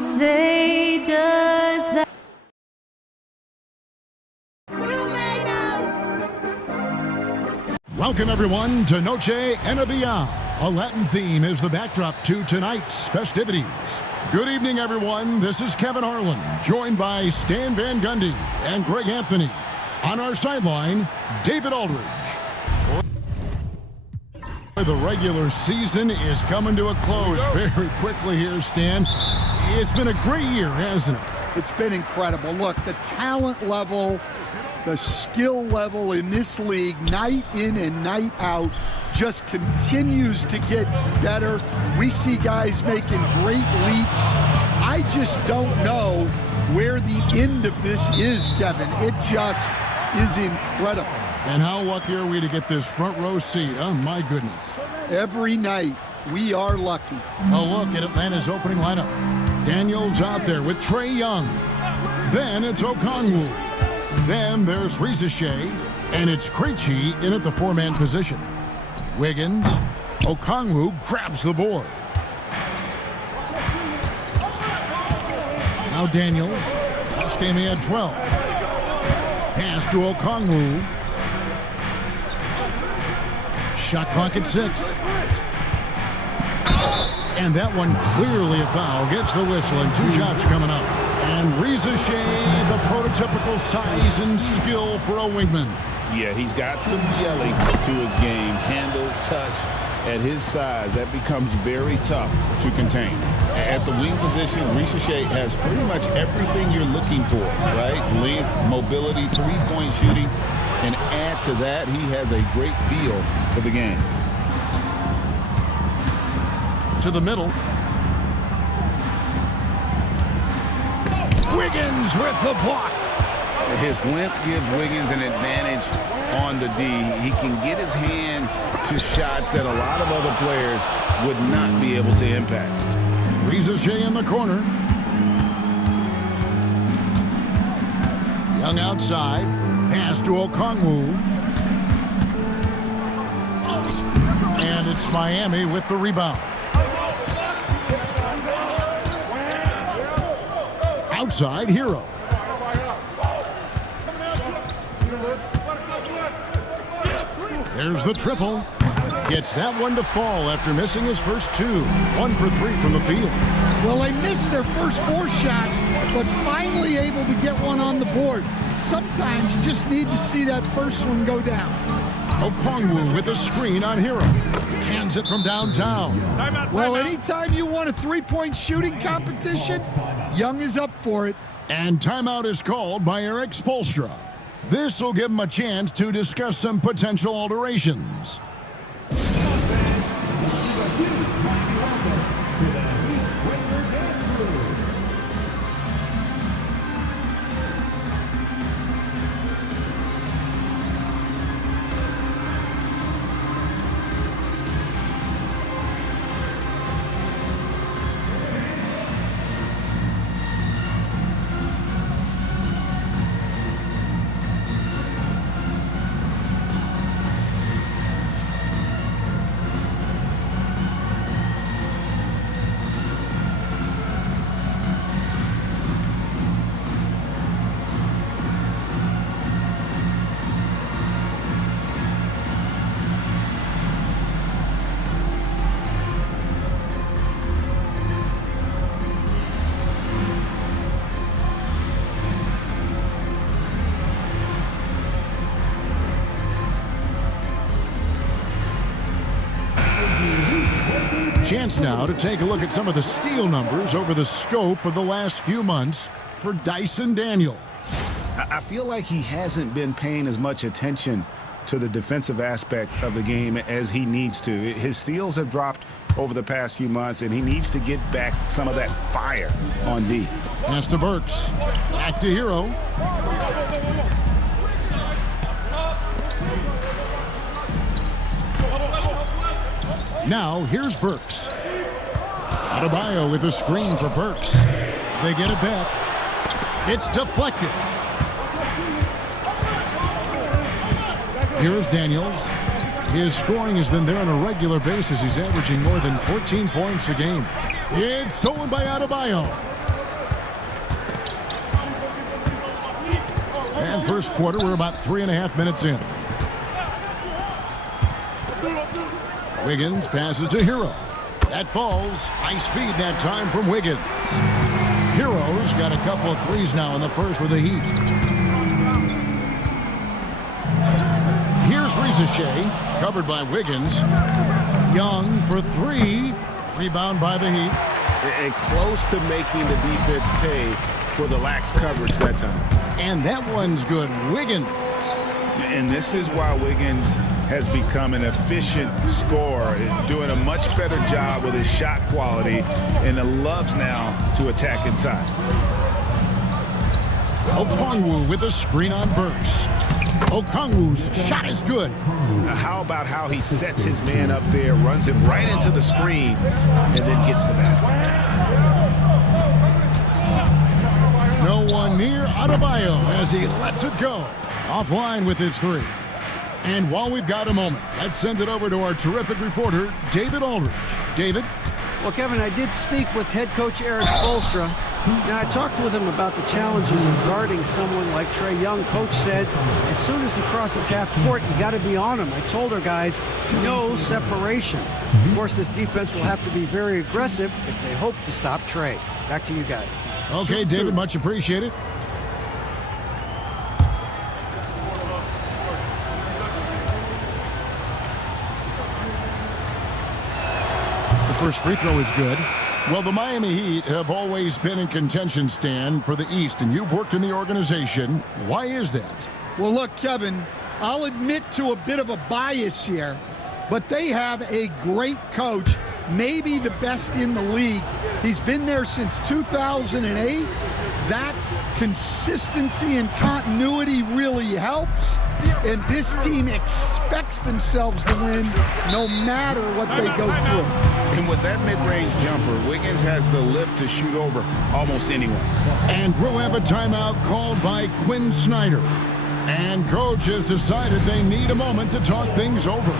say does that. Welcome, everyone, to Noche Enabia. A Latin theme is the backdrop to tonight's festivities. Good evening, everyone. This is Kevin Harlan, joined by Stan Van Gundy and Greg Anthony. On our sideline, David Aldridge. The regular season is coming to a close very quickly here, Stan. It's been a great year, hasn't it? It's been incredible. Look, the talent level, the skill level in this league, night in and night out, just continues to get better. We see guys making great leaps. I just don't know where the end of this is, Kevin. It just is incredible. And how lucky are we to get this front row seat, huh? My goodness. Every night, we are lucky. A look at Atlanta's opening lineup. Daniels out there with Trae Young. Then it's Okongwu. Then there's Rizachet, and it's Krejci in at the four-man position. Wiggins, Okongwu grabs the board. Now Daniels. Last game he had 12. Pass to Okongwu. Shot clock at 6. And that one clearly a foul. Gets the whistle and 2 shots coming up. And Rizachet, the prototypical size and skill for a wingman. Yeah, he's got some jelly to his game. Handle, touch. At his size, that becomes very tough to contain. At the wing position, Rizachet has pretty much everything you're looking for, right? Length, mobility, three-point shooting. And add to that, he has a great feel for the game. To the middle. Wiggins with the block. His length gives Wiggins an advantage on the D. He can get his hand to shots that a lot of other players would not be able to impact. Rizachet in the corner. Young outside. Pass to Okongwu. And it's Miami with the rebound. Outside, Hero. There's the triple. Gets that one to fall after missing his first 2. 1 for 3 from the field. Well, they missed their first 4 shots, but finally able to get one on the board. Sometimes you just need to see that first one go down. Okongwu with a screen on Hero. Cans it from downtown. Well, anytime you want a three-point shooting competition, Young is up for it. And timeout is called by Eric Spoelstra. This will give him a chance to discuss some potential alterations. Chance now to take a look at some of the steal numbers over the scope of the last few months for Dyson Daniels. I feel like he hasn't been paying as much attention to the defensive aspect of the game as he needs to. His steals have dropped over the past few months, and he needs to get back some of that fire on D. Pass to Burks. Back to Hero. Now, here's Burks. Adebayo with a screen for Burks. They get it back. It's deflected. Here's Daniels. His scoring has been there on a regular basis. He's averaging more than 14 points a game. It's stolen by Adebayo. And first quarter, we're about 3.5 minutes in. Wiggins passes to Hero. That falls. Nice feed that time from Wiggins. Hero's got a couple of threes now in the first with the Heat. Here's Shea, covered by Wiggins. Young for three. Rebound by the Heat. And close to making the defense pay for the lax coverage that time. And that one's good. Wiggins. And this is why Wiggins has become an efficient scorer, doing a much better job with his shot quality, and loves now to attack inside. Okongwu with a screen on Burks. Okongwu's shot is good. Now how about how he sets his man up there, runs him right into the screen, and then gets the basket. No one near Adebayo as he lets it go. Offline with his three. And while we've got a moment, let's send it over to our terrific reporter, David Aldridge. David? Well, Kevin, I did speak with head coach Eric Spoelstra. Now, I talked with him about the challenges of guarding someone like Trae Young. Coach said, as soon as he crosses half court, you got to be on him. I told our guys, no separation. Of course, this defense will have to be very aggressive if they hope to stop Trae. Back to you guys. Okay, David, much appreciated. First free throw is good. Well, the Miami Heat have always been in contention, Stan, for the East, and you've worked in the organization. Why is that? Well, look, Kevin, I'll admit to a bit of a bias here, but they have a great coach, maybe the best in the league. He's been there since 2008. That consistency and continuity really helps. And this team expects themselves to win no matter what they go through. And with that mid-range jumper, Wiggins has the lift to shoot over almost anyone. And we'll have a timeout called by Quinn Snyder. And coach has decided they need a moment to talk things over.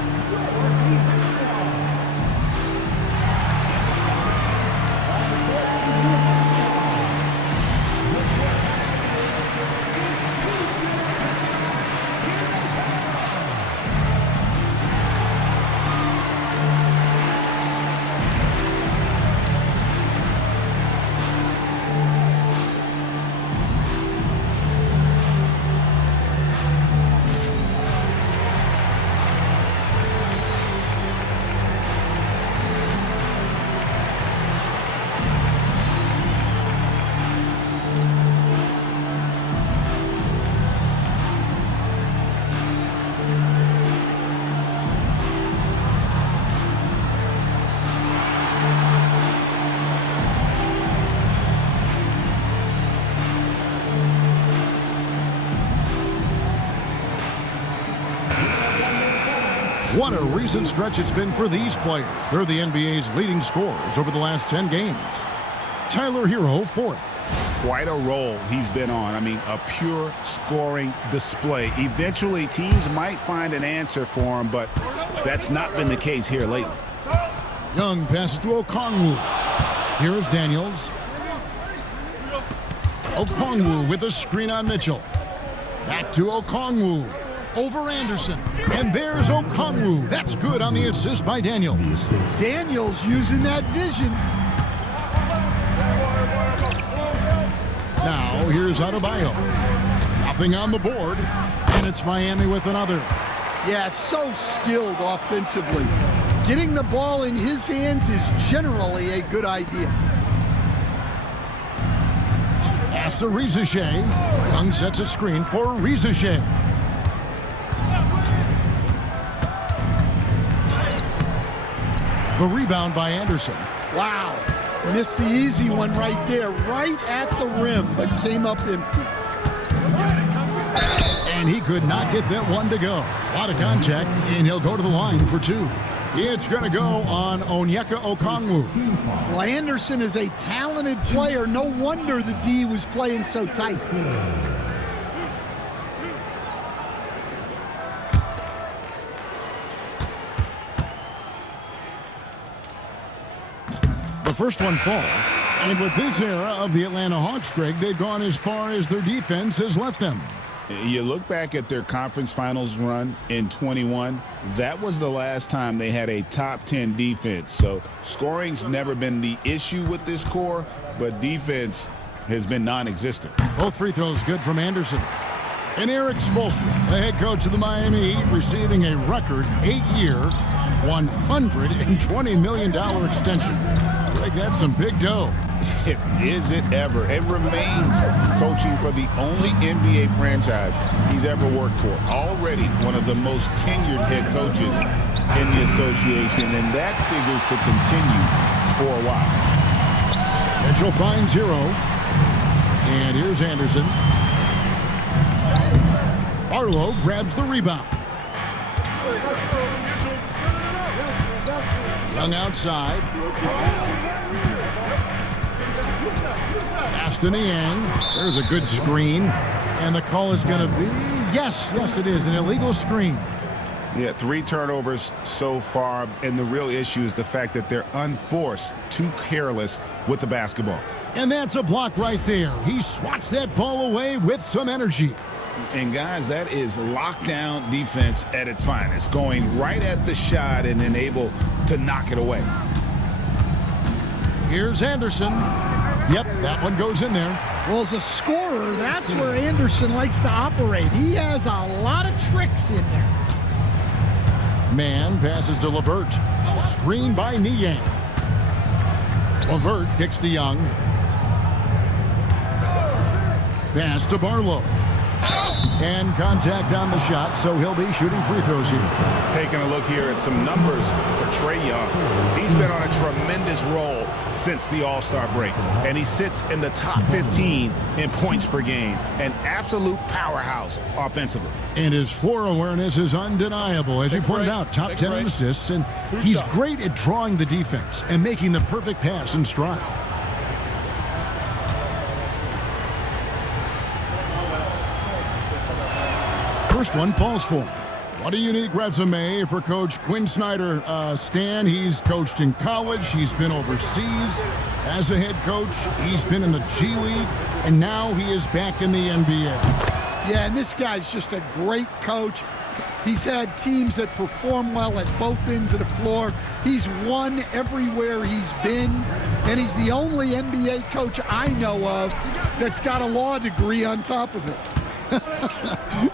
What a recent stretch it's been for these players. They're the NBA's leading scorers over the last 10 games. Tyler Hero, fourth. Quite a role he's been on. I mean, a pure scoring display. Eventually, teams might find an answer for him, but that's not been the case here lately. Young passes to Okongwu. Here's Daniels. Okongwu with a screen on Mitchell. Back to Okongwu. Over Anderson. And there's Okongwu. That's good on the assist by Daniels. Daniels using that vision. Now, here's Adebayo. Nothing on the board. And it's Miami with another. Yeah, so skilled offensively. Getting the ball in his hands is generally a good idea. Pass to Shea. Young sets a screen for Shea. The rebound by Anderson. Wow. Missed the easy one right there, right at the rim, but came up empty. And he could not get that one to go. A lot of contact, and he'll go to the line for two. It's going to go on Onyeka Okongwu. Well, Anderson is a talented player. No wonder the D was playing so tight. The first one falls. And with this era of the Atlanta Hawks, Greg, they've gone as far as their defense has let them. You look back at their conference finals run in 21, that was the last time they had a top 10 defense. So scoring's never been the issue with this core, but defense has been non-existent. Both free throws good from Anderson. And Eric Spoelstra, the head coach of the Miami Heat, receiving a record 8-year, $120 million extension. Greg, that's some big dough. Is it ever? It remains coaching for the only NBA franchise he's ever worked for. Already one of the most tenured head coaches in the association, and that figures to continue for a while. Mitchell finds Hero. And here's Anderson. Barlow grabs the rebound. Young outside. Pass to Niang. There's a good screen. And the call is going to be, yes, it is, an illegal screen. Yeah, 3 turnovers so far, and the real issue is the fact that they're unforced, too careless with the basketball. And that's a block right there. He swats that ball away with some energy. And guys, that is lockdown defense at its finest, going right at the shot and then able to knock it away. Here's Anderson. Yep, that one goes in there. Well, as a scorer, that's where Anderson likes to operate. He has a lot of tricks in there. Man passes to LeVert. Screen by Niang. LeVert kicks to Young. Pass to Barlow. And contact on the shot, so he'll be shooting free throws here. Taking a look here at some numbers for Trae Young. He's been on a tremendous roll since the All-Star break, and he sits in the top 15 in points per game. An absolute powerhouse offensively. And his floor awareness is undeniable. As you pointed out, top 10 in assists, and he's great at drawing the defense and making the perfect pass in stride. First one falls for him. What a unique resume for Coach Quinn Snyder. Stan, he's coached in college. He's been overseas as a head coach. He's been in the G League, and now he is back in the NBA. Yeah, and this guy's just a great coach. He's had teams that perform well at both ends of the floor. He's won everywhere he's been, and he's the only NBA coach I know of that's got a law degree on top of it.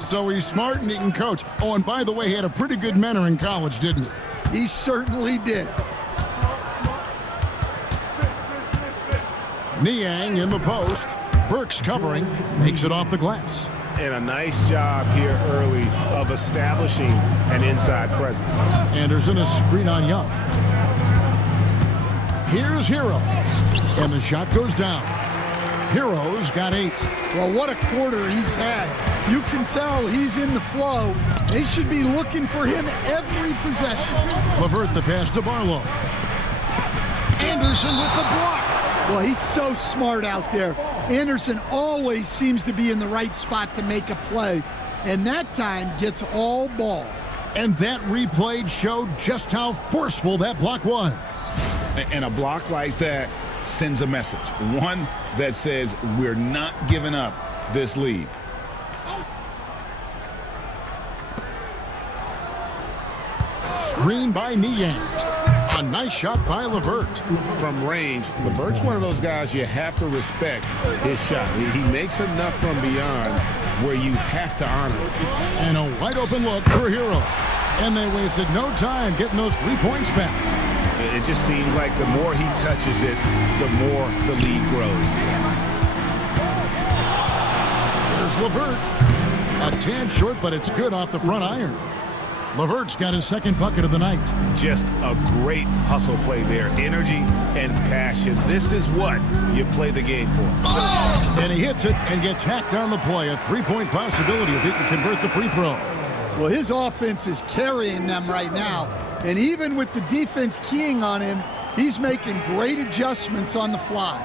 So he's smart and he can coach. Oh, and by the way, he had a pretty good mentor in college, didn't he? He certainly did. Niang in the post. Burks covering. Makes it off the glass. And a nice job here early of establishing an inside presence. Anderson, a screen on Young. Here's Hero. And the shot goes down. Hero's got 8. Well, what a quarter he's had. You can tell he's in the flow. They should be looking for him every possession. LeVert the pass to Barlow. Anderson with the block. Well, he's so smart out there. Anderson always seems to be in the right spot to make a play, and that time gets all ball. And that replay showed just how forceful that block was. And a block like that sends a message. One that says we're not giving up this lead. Screen by Niang. A nice shot by LeVert. From range, LeVert's one of those guys you have to respect his shot. He makes enough from beyond where you have to honor it. And a wide open look for Hero. And they wasted no time getting those 3 points back. It just seems like the more he touches it, the more the lead grows. There's LeVert. A tad short, but it's good off the front iron. LeVert's got his second bucket of the night. Just a great hustle play there. Energy and passion. This is what you play the game for. And he hits it and gets hacked on the play. A 3-point possibility if he can convert the free throw. Well, his offense is carrying them right now. And even with the defense keying on him, he's making great adjustments on the fly.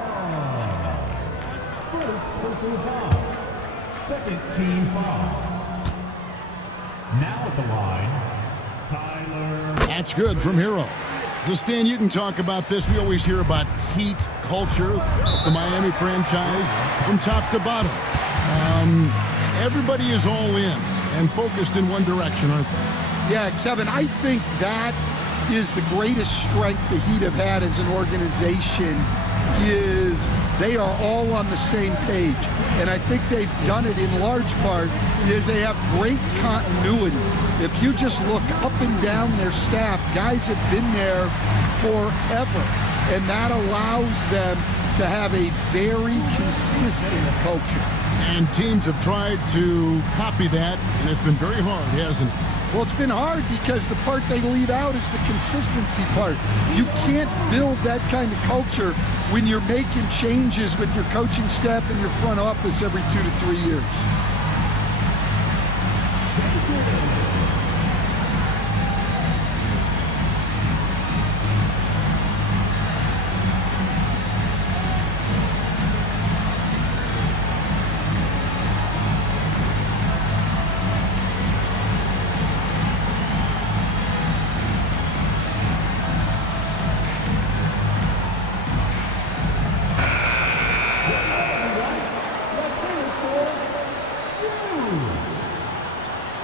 Second team foul. Now at the line, Tyler. That's good from Hero. So, Stan, you can talk about this. We always hear about Heat culture, the Miami franchise, from top to bottom. Everybody is all in and focused in one direction, aren't they? Yeah, Kevin, I think that is the greatest strength the Heat have had as an organization is they are all on the same page. And I think they've done it in large part is they have great continuity. If you just look up and down their staff, guys have been there forever. And that allows them to have a very consistent culture. And teams have tried to copy that, and it's been very hard, hasn't it? Well, it's been hard because the part they leave out is the consistency part. You can't build that kind of culture when you're making changes with your coaching staff and your front office every 2 to 3 years.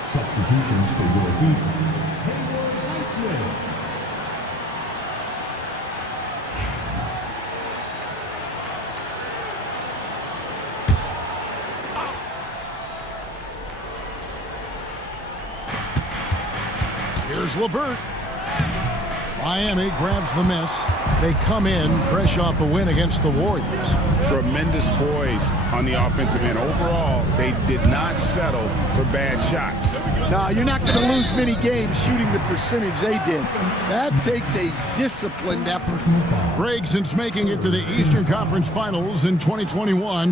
Substitutions for your Heat. Hayward Highsmith. Here's LeVert. Miami grabs the miss. They come in fresh off a win against the Warriors. Tremendous poise on the offensive end. Overall, they did not settle for bad shots. No, you're not going to lose many games shooting the percentage they did. That takes a disciplined effort. Greg, since making it to the Eastern Conference Finals in 2021,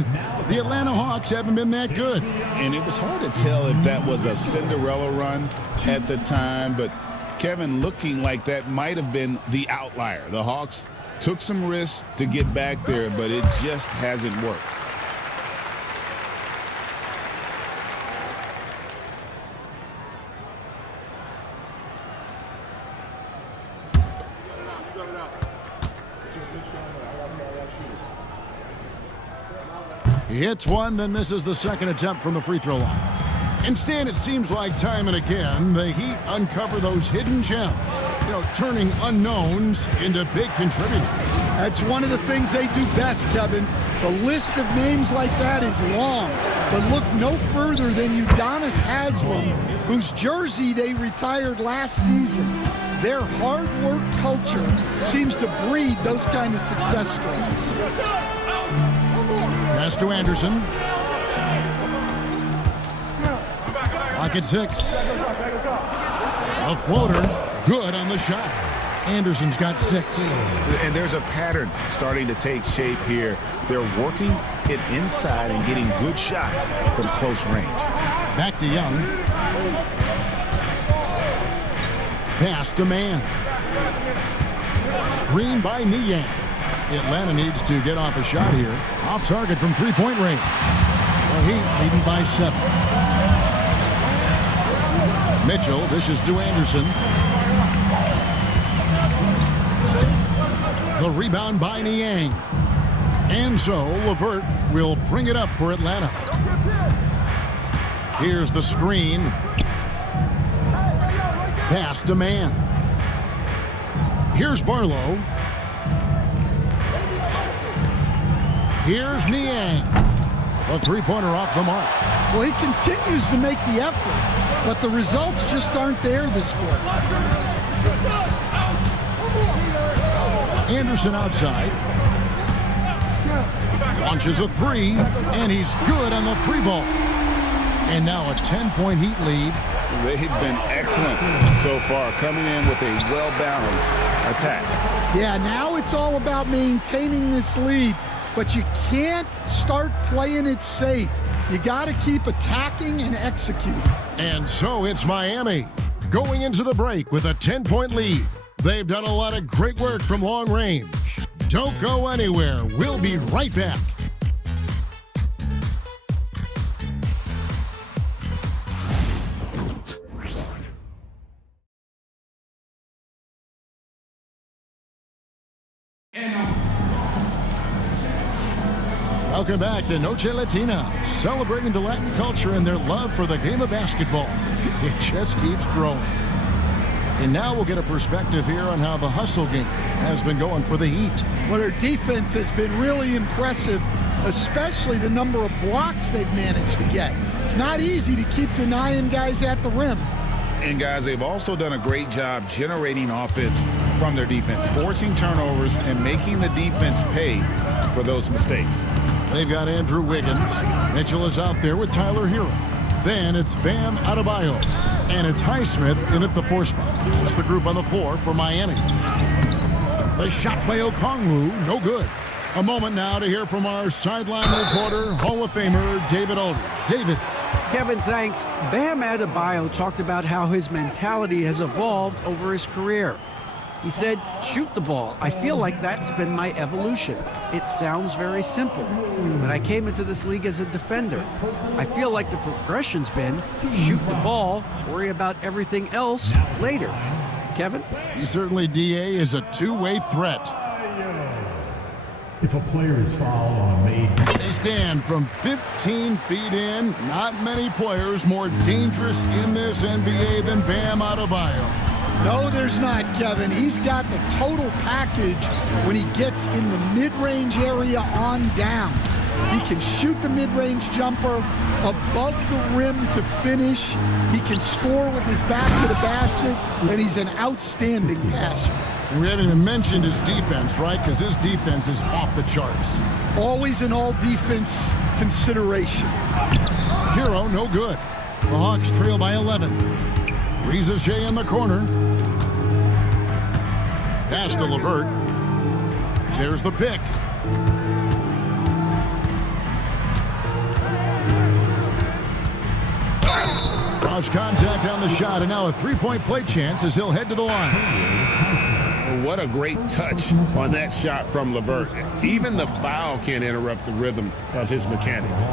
the Atlanta Hawks haven't been that good. And it was hard to tell if that was a Cinderella run at the time, but Kevin, looking like that might have been the outlier. The Hawks took some risks to get back there, but it just hasn't worked. He hits one, then misses the second attempt from the free throw line. Instead, it seems like time and again, the Heat uncover those hidden gems, turning unknowns into big contributors. That's one of the things they do best, Kevin. The list of names like that is long, but look no further than Udonis Haslem, whose jersey they retired last season. Their hard work culture seems to breed those kind of success stories. Pass to Anderson. Lock at 6. A floater, good on the shot. Anderson's got 6. And there's a pattern starting to take shape here. They're working it inside and getting good shots from close range. Back to Young. Pass to Mann. Screen by Niang. Atlanta needs to get off a shot here. Off target from three-point range. The Heat leading by 7. Mitchell dishes to Anderson. The rebound by Niang. And so LeVert will bring it up for Atlanta. Here's the screen. Pass to Mann. Here's Barlow. Here's Niang. The three-pointer off the mark. Well, he continues to make the effort, but the results just aren't there this quarter. Anderson outside. Launches a 3, and he's good on the 3-ball. And now a 10-point Heat lead. They've been excellent so far, coming in with a well-balanced attack. Yeah, now it's all about maintaining this lead, but you can't start playing it safe. You got to keep attacking and executing. And so it's Miami going into the break with a 10-point lead. They've done a lot of great work from long range. Don't go anywhere. We'll be right back. Welcome back to Noche Latina, celebrating the Latin culture and their love for the game of basketball. It just keeps growing. And now we'll get a perspective here on how the hustle game has been going for the Heat. Well, their defense has been really impressive, especially the number of blocks they've managed to get. It's not easy to keep denying guys at the rim. And guys, they've also done a great job generating offense from their defense, forcing turnovers and making the defense pay for those mistakes. They've got Andrew Wiggins. Mitchell is out there with Tyler Hero. Then it's Bam Adebayo. And it's Highsmith in at the 4 spot. That's the group on the floor for Miami. The shot by Okongwu, no good. A moment now to hear from our sideline reporter, Hall of Famer David Aldridge. David. Kevin, thanks. Bam Adebayo talked about how his mentality has evolved over his career. He said, shoot the ball. I feel like that's been my evolution. It sounds very simple, but I came into this league as a defender. I feel like the progression's been shoot the ball, worry about everything else later. Kevin? He certainly, DA, is a two-way threat. If a player is fouled on a made. They stand from 15 feet in. Not many players more dangerous in this NBA than Bam Adebayo. No, there's not, Kevin. He's got the total package when he gets in the mid-range area on down. He can shoot the mid-range jumper above the rim to finish. He can score with his back to the basket, and he's an outstanding passer. And we haven't even mentioned his defense, right? Because his defense is off the charts. Always an all-defense consideration. Hero, no good. The Hawks trail by 11. Reza Shea in the corner. Pass to LeVert. There's the pick. Cross contact on the shot, and now a three-point play chance as he'll head to the line. What a great touch on that shot from LeVert. Even the foul can't interrupt the rhythm of his mechanics.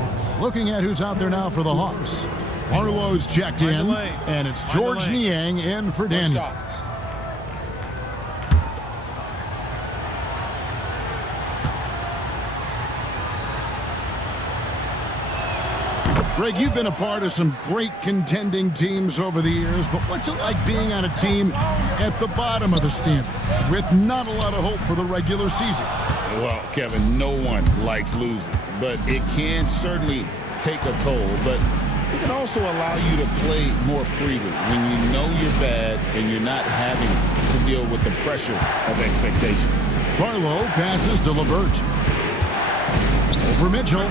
Looking at who's out there now for the Hawks. Arlo's checked in, and it's George Niang in for Daniels. Greg, you've been a part of some great contending teams over the years, but what's it like being on a team at the bottom of the standings with not a lot of hope for the regular season? Well, Kevin, no one likes losing, but it can certainly take a toll. But it can also allow you to play more freely when you know you're bad and you're not having to deal with the pressure of expectations. Barlow passes to LeVert. Over Mitchell.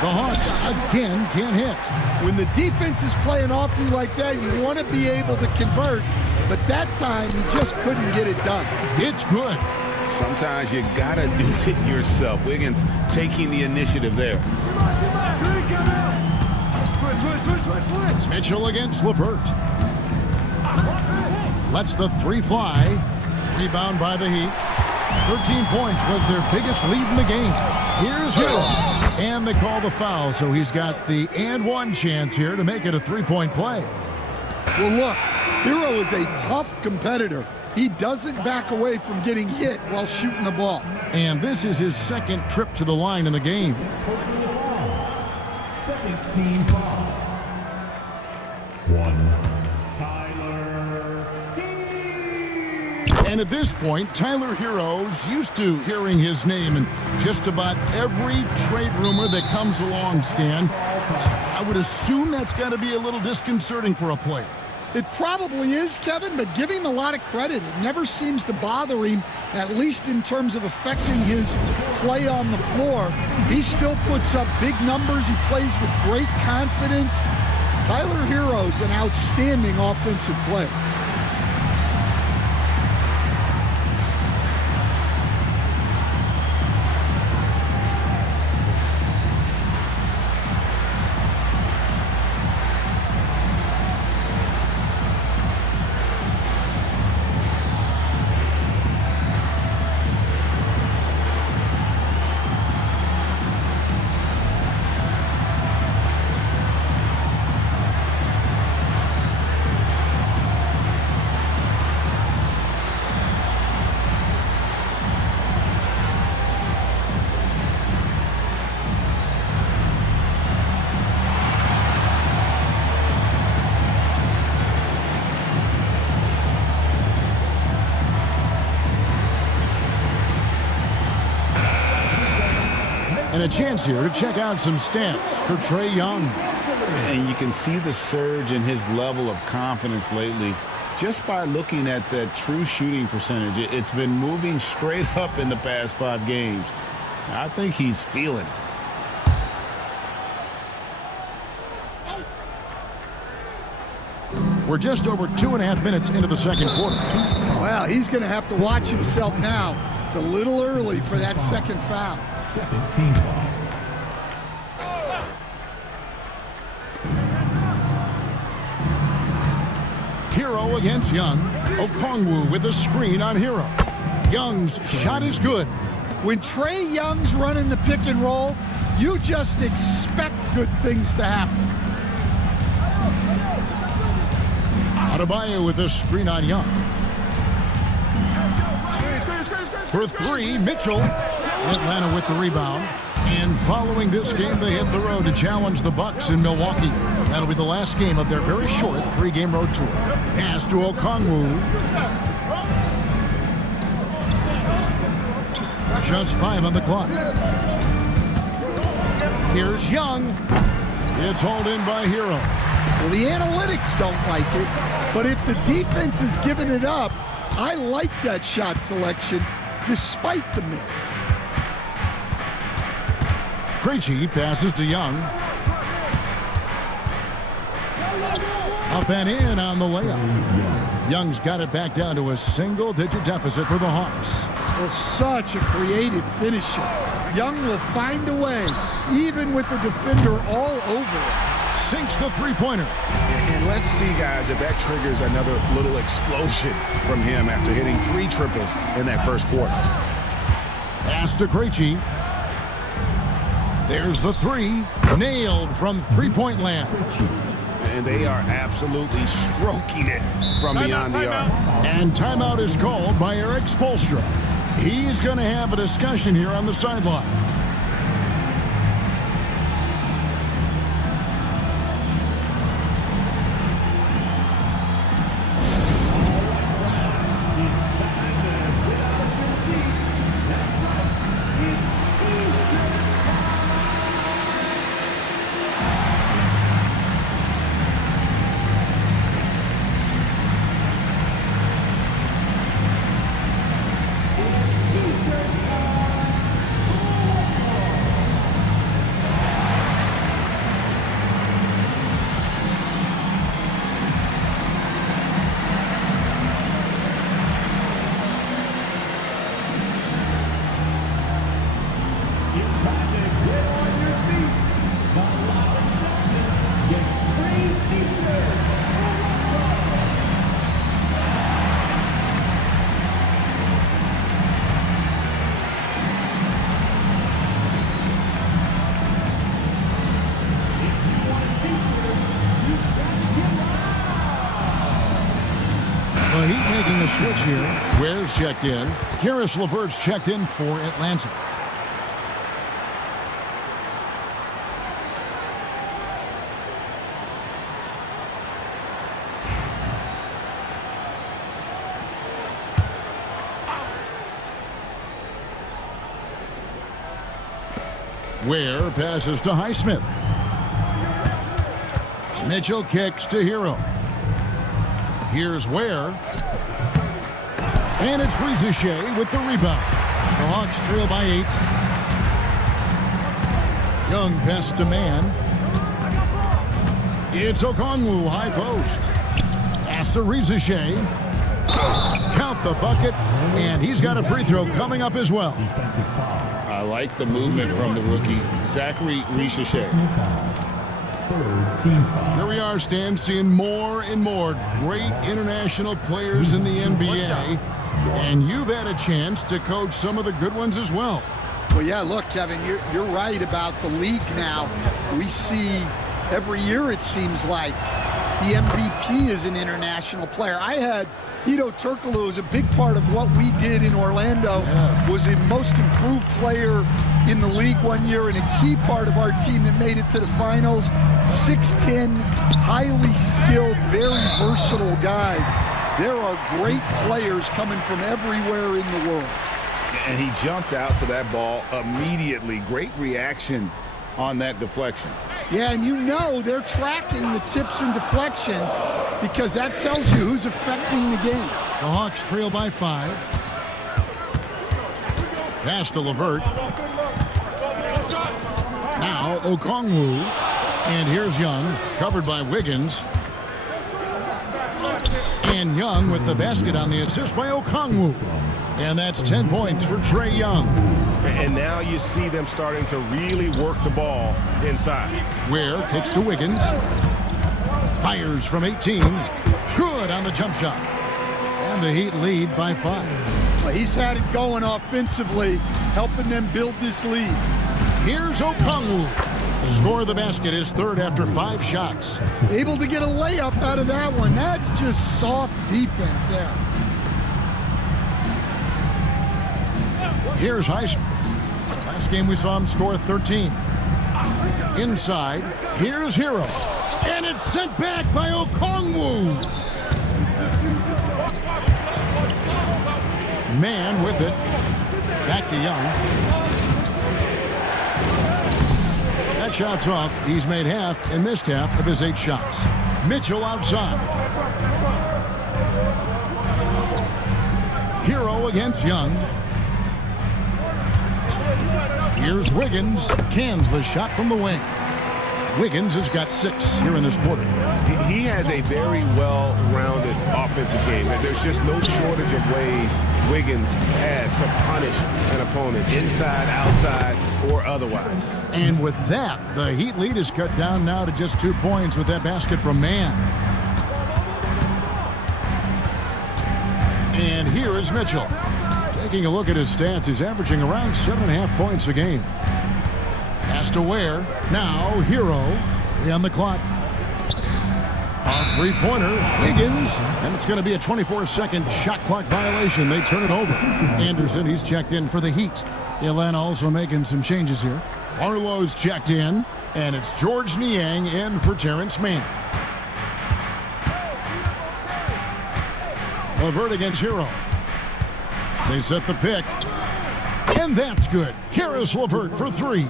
The Hawks again can't hit. When the defense is playing awfully like that, you want to be able to convert, but that time you just couldn't get it done. It's good. Sometimes you got to do it yourself. Wiggins taking the initiative there. Mitchell against LeVert. Lets the three fly. Rebound by the Heat. 13 points was their biggest lead in the game. Here's Hero. And they call the foul, so he's got the and one chance here to make it a three-point play. Well, look, Hero is a tough competitor. He doesn't back away from getting hit while shooting the ball. And this is his second trip to the line in the game. Second team foul. One. And at this point, Tyler Hero's used to hearing his name in just about every trade rumor that comes along, Stan. I would assume that's got to be a little disconcerting for a player. It probably is, Kevin, but give him a lot of credit. It never seems to bother him, at least in terms of affecting his play on the floor. He still puts up big numbers. He plays with great confidence. Tyler Hero's an outstanding offensive player. And a chance here to check out some stats for Trae Young. And you can see the surge in his level of confidence lately just by looking at that true shooting percentage. It's been moving straight up in the past 5 games. I think he's feeling it. We're just over 2.5 minutes into the second quarter. Well, he's going to have to watch himself now. It's a little early for that second foul. Second team foul. Hero against Young. Okongwu with a screen on Hero. Young's shot is good. When Trae Young's running the pick and roll, you just expect good things to happen. Adebayo with a screen on Young. For 3, Mitchell. Atlanta with the rebound. And following this game, they hit the road to challenge the Bucks in Milwaukee. That'll be the last game of their very short 3-game road tour. Pass to Okongwu. Just 5 on the clock. Here's Young. It's hauled in by Hero. Well, the analytics don't like it, but if the defense is giving it up, I like that shot selection despite the miss. Krejci passes to Young. Up and in on the layup. Young's got it back down to a single-digit deficit for the Hawks. Well, such a creative finisher. Young will find a way, even with the defender all over it. Sinks the three-pointer. And let's see, guys, if that triggers another little explosion from him after hitting 3 triples in that first quarter. Pass to Krejci. There's the 3. Nailed from three-point land. And they are absolutely stroking it from beyond the arc. And timeout is called by Eric Spoelstra. He's going to have a discussion here on the sideline. The Heat making a switch here. Ware's checked in. Karis LeVert's checked in for Atlanta. Ware passes to Highsmith. Mitchell kicks to Hero. Here's Ware. And it's Rizachet with the rebound. The Hawks trail by 8. Young pass to man. It's Okongwu, high post. Pass to Rizachet. Count the bucket. And he's got a free throw coming up as well. Defensive foul. I like the movement from the rookie, Zachary Rizachet. Third team foul. Here we are, Stan, seeing more and more great international players in the NBA. And you've had a chance to coach some of the good ones as well. Well, yeah, look, Kevin, you're right about the league now. We see every year, it seems like, the MVP is an international player. I had Hedo Turkoglu as a big part of what we did in Orlando. Yes. Was the most improved player in the league one year and a key part of our team that made it to the finals. 6'10", highly skilled, very versatile guy. There are great players coming from everywhere in the world. And he jumped out to that ball immediately. Great reaction on that deflection. Yeah, and you know they're tracking the tips and deflections because that tells you who's affecting the game. The Hawks trail by 5. Pass to Levert. Now Okongwu. And here's Young, covered by Wiggins. And Young with the basket on the assist by Okongwu. And that's 10 points for Trae Young. And now you see them starting to really work the ball inside. Ware kicks to Wiggins. Fires from 18. Good on the jump shot. And the Heat lead by 5. Well, he's had it going offensively, helping them build this lead. Here's Okongwu. Score the basket, his third after 5 shots. Able to get a layup out of that one. That's just soft defense there. Here's Highsmith. Last game we saw him score 13. Inside, here's Hero. And it's sent back by Okongwu. Man with it. Back to Young. That shot's off. He's made half and missed half of his 8 shots. Mitchell outside. Hero against Young. Here's Wiggins. Cans the shot from the wing. Wiggins has got 6 here in this quarter. He has a very well-rounded offensive game. There's just no shortage of ways Wiggins has to punish an opponent, inside, outside, or otherwise. And with that, the Heat lead is cut down now to just 2 points with that basket from Mann. And here is Mitchell. Taking a look at his stats, he's averaging around 7.5 points a game. Pass to Ware. Now Hero. 3 on the clock. A 3-pointer. Wiggins. And it's going to be a 24-second shot clock violation. They turn it over. Anderson, he's checked in for the Heat. Atlanta also making some changes here. Barlow's checked in. And it's George Niang in for Terrence Mann. Levert against Hero. They set the pick. And that's good. Karis LeVert for 3.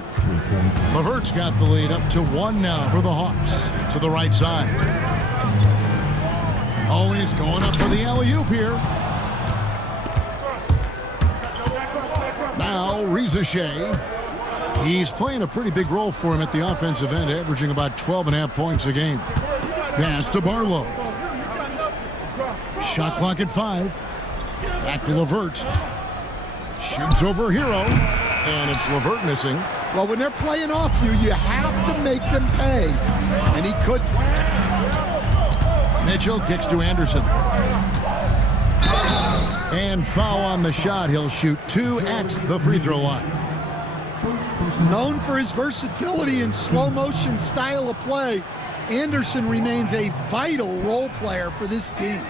LeVert's got the lead up to 1 now for the Hawks. To the right side. Oh, he's going up for the alley-oop here. Now, Reza Shea. He's playing a pretty big role for him at the offensive end, averaging about 12.5 points a game. Pass to Barlow. Shot clock at 5. Back to LeVert. Shoots over Hero. And it's LeVert missing. Well, when they're playing off you, you have to make them pay. And he couldn't. Mitchell kicks to Anderson. And foul on the shot. He'll shoot 2 at the free throw line. Known for his versatility and slow motion style of play, Anderson remains a vital role player for this team.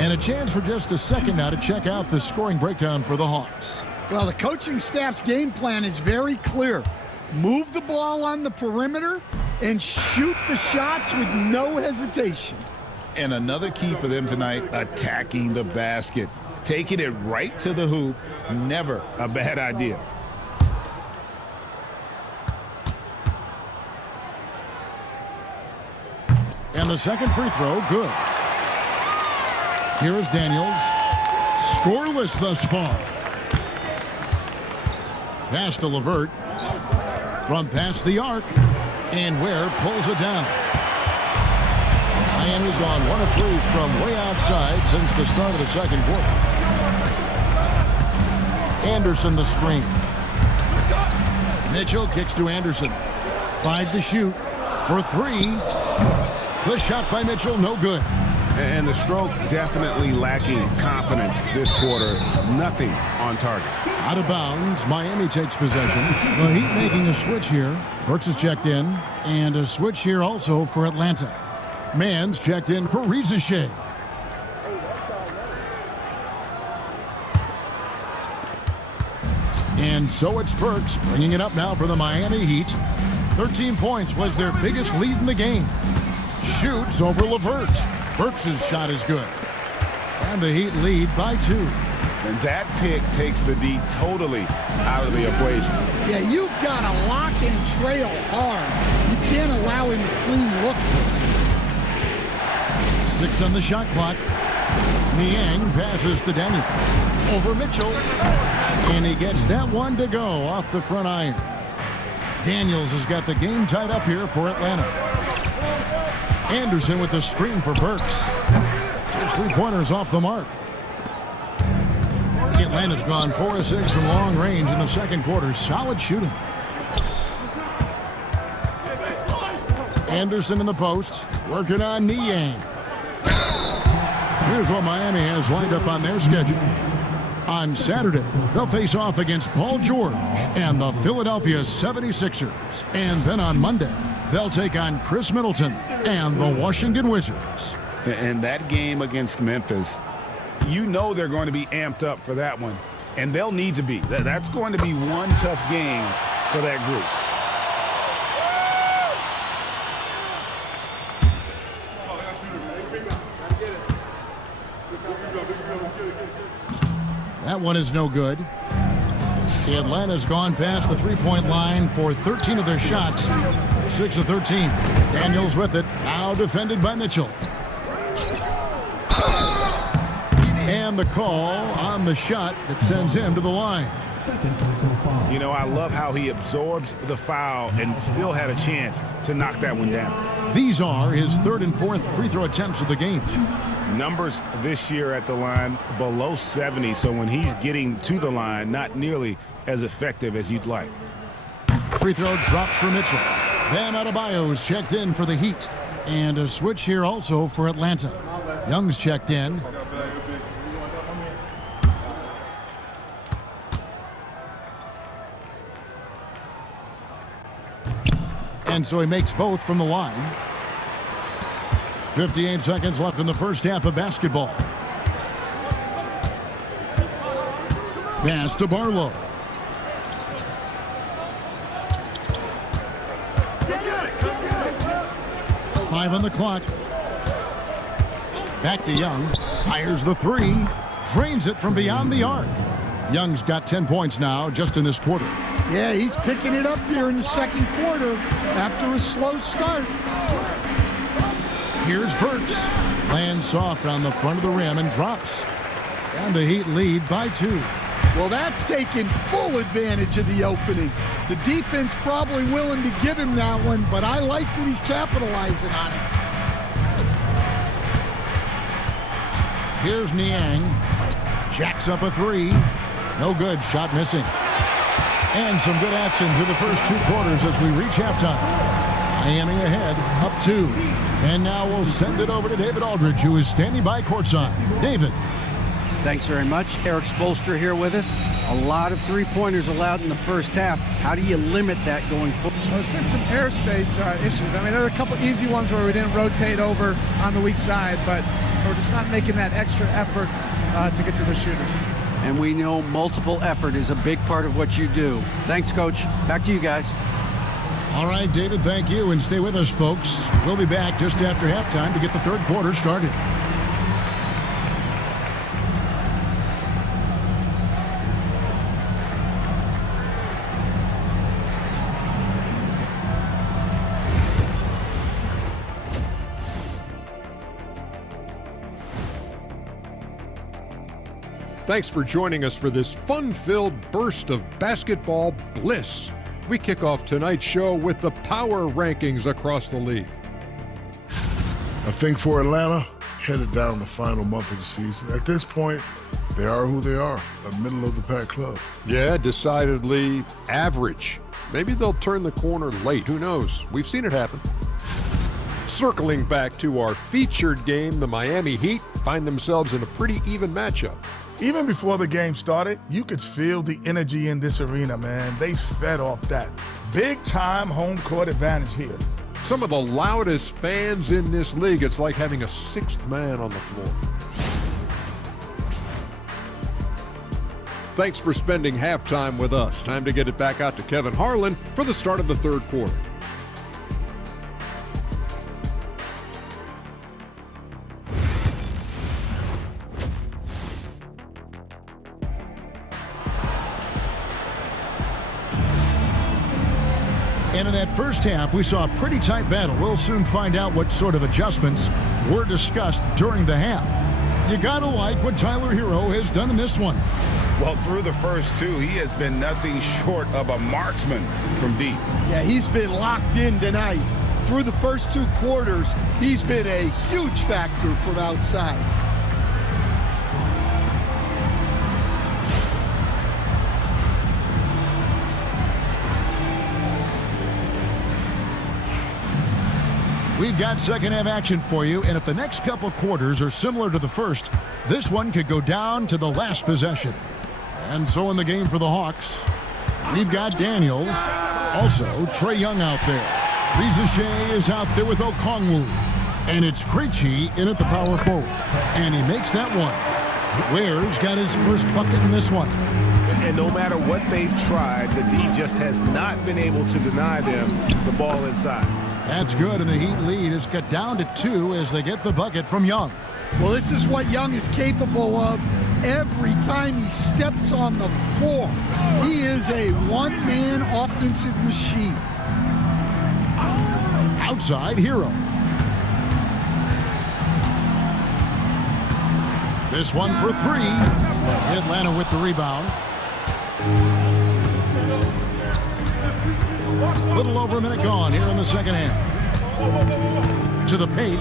And a chance for just a second now to check out the scoring breakdown for the Hawks. Well, the coaching staff's game plan is very clear. Move the ball on the perimeter and shoot the shots with no hesitation. And another key for them tonight, attacking the basket. Taking it right to the hoop, never a bad idea. And the second free throw, good. Here is Daniels. Scoreless thus far. Pass to LeVert. From past the arc. And Ware pulls it down. Miami's gone 1 of 3 from way outside since the start of the second quarter. Anderson the screen. Mitchell kicks to Anderson. 5 to shoot for 3. The shot by Mitchell, no good. And the stroke definitely lacking confidence this quarter. Nothing on target. Out of bounds, Miami takes possession. The Heat making a switch here. Burks is checked in. And a switch here also for Atlanta. Mann's checked in for Reza Shea. And so it's Burks bringing it up now for the Miami Heat. 13 points was their biggest lead in the game. Shoots over LeVert. Burks' shot is good. And the Heat lead by 2. And that pick takes the D totally out of the equation. Yeah, you've got to lock and trail hard. You can't allow him to clean look. 6 on the shot clock. Niang passes to Daniels. Over Mitchell. And he gets that one to go off the front iron. Daniels has got the game tied up here for Atlanta. Anderson with the screen for Burks. His three-pointers off the mark. Atlanta's gone 4 of 6 from long range in the second quarter. Solid shooting. Anderson in the post, working on Niang. Here's what Miami has lined up on their schedule. On Saturday, they'll face off against Paul George and the Philadelphia 76ers. And then on Monday, they'll take on Chris Middleton and the Washington Wizards. And that game against Memphis, you know they're going to be amped up for that one. And they'll need to be. That's going to be one tough game for that group. That one is no good. Atlanta's gone past the three-point line for 13 of their shots. 6 of 13. Daniels with it. Now defended by Mitchell. And the call on the shot that sends him to the line. You know, I love how he absorbs the foul and still had a chance to knock that one down. These are his 3rd and 4th free throw attempts of the game. Numbers this year at the line below 70, so when he's getting to the line, not nearly as effective as you'd like. Free throw drops for Mitchell. Bam Adebayo's checked in for the Heat. And a switch here also for Atlanta. Young's checked in. And so he makes both from the line. 58 seconds left in the first half of basketball. Pass to Barlow. Five on the clock. Back to Young. Fires the three. Drains it from beyond the arc. Young's got 10 points now just in this quarter. Yeah, he's picking it up here in the second quarter after a slow start. Here's Burks. Lands soft on the front of the rim and drops. And the Heat lead by 2. Well, that's taking full advantage of the opening. The defense probably willing to give him that one, but I like that he's capitalizing on it. Here's Niang. Jacks up a 3. No good. Shot missing. And some good action through the first 2 quarters as we reach halftime. Miami ahead, up 2. And now we'll send it over to David Aldridge, who is standing by courtside. David. Thanks very much. Eric Spoelstra here with us. A lot of three-pointers allowed in the first half. How do you limit that going forward? Well, there's been some airspace issues. I mean, there are a couple easy ones where we didn't rotate over on the weak side, but we're just not making that extra effort to get to the shooters. And we know multiple effort is a big part of what you do. Thanks, Coach. Back to you guys. All right, David, thank you. And stay with us, folks. We'll be back just after halftime to get the third quarter started. Thanks for joining us for this fun-filled burst of basketball bliss. We kick off tonight's show with the power rankings across the league. I think for Atlanta, headed down the final month of the season, at this point, they are who they are, a middle-of-the-pack club. Yeah, decidedly average. Maybe they'll turn the corner late. Who knows? We've seen it happen. Circling back to our featured game, the Miami Heat find themselves in a pretty even matchup. Even before the game started, you could feel the energy in this arena, man. They fed off that. Big-time home court advantage here. Some of the loudest fans in this league. It's like having a sixth man on the floor. Thanks for spending halftime with us. Time to get it back out to Kevin Harlan for the start of the third quarter. And in that first half, we saw a pretty tight battle. We'll soon find out what sort of adjustments were discussed during the half. You gotta like what Tyler Hero has done in this one. Well, through the first two, he has been nothing short of a marksman from deep. Yeah, he's been locked in tonight. Through the first 2 quarters, he's been a huge factor from outside. We've got second half action for you, and if the next couple quarters are similar to the first, this one could go down to the last possession. And so in the game for the Hawks, we've got Daniels, also Trae Young out there. Rizachet is out there with Okongwu, and it's Krejci in at the power forward, and he makes that one. Ware's got his first bucket in this one. And no matter what they've tried, the D just has not been able to deny them the ball inside. That's good, and the Heat lead is cut down to 2 as they get the bucket from Young. Well, this is what Young is capable of every time he steps on the floor. He is a one-man offensive machine. Outside, Hero. This one for 3. Atlanta with the rebound. A little over a minute gone here in the second half. To the paint.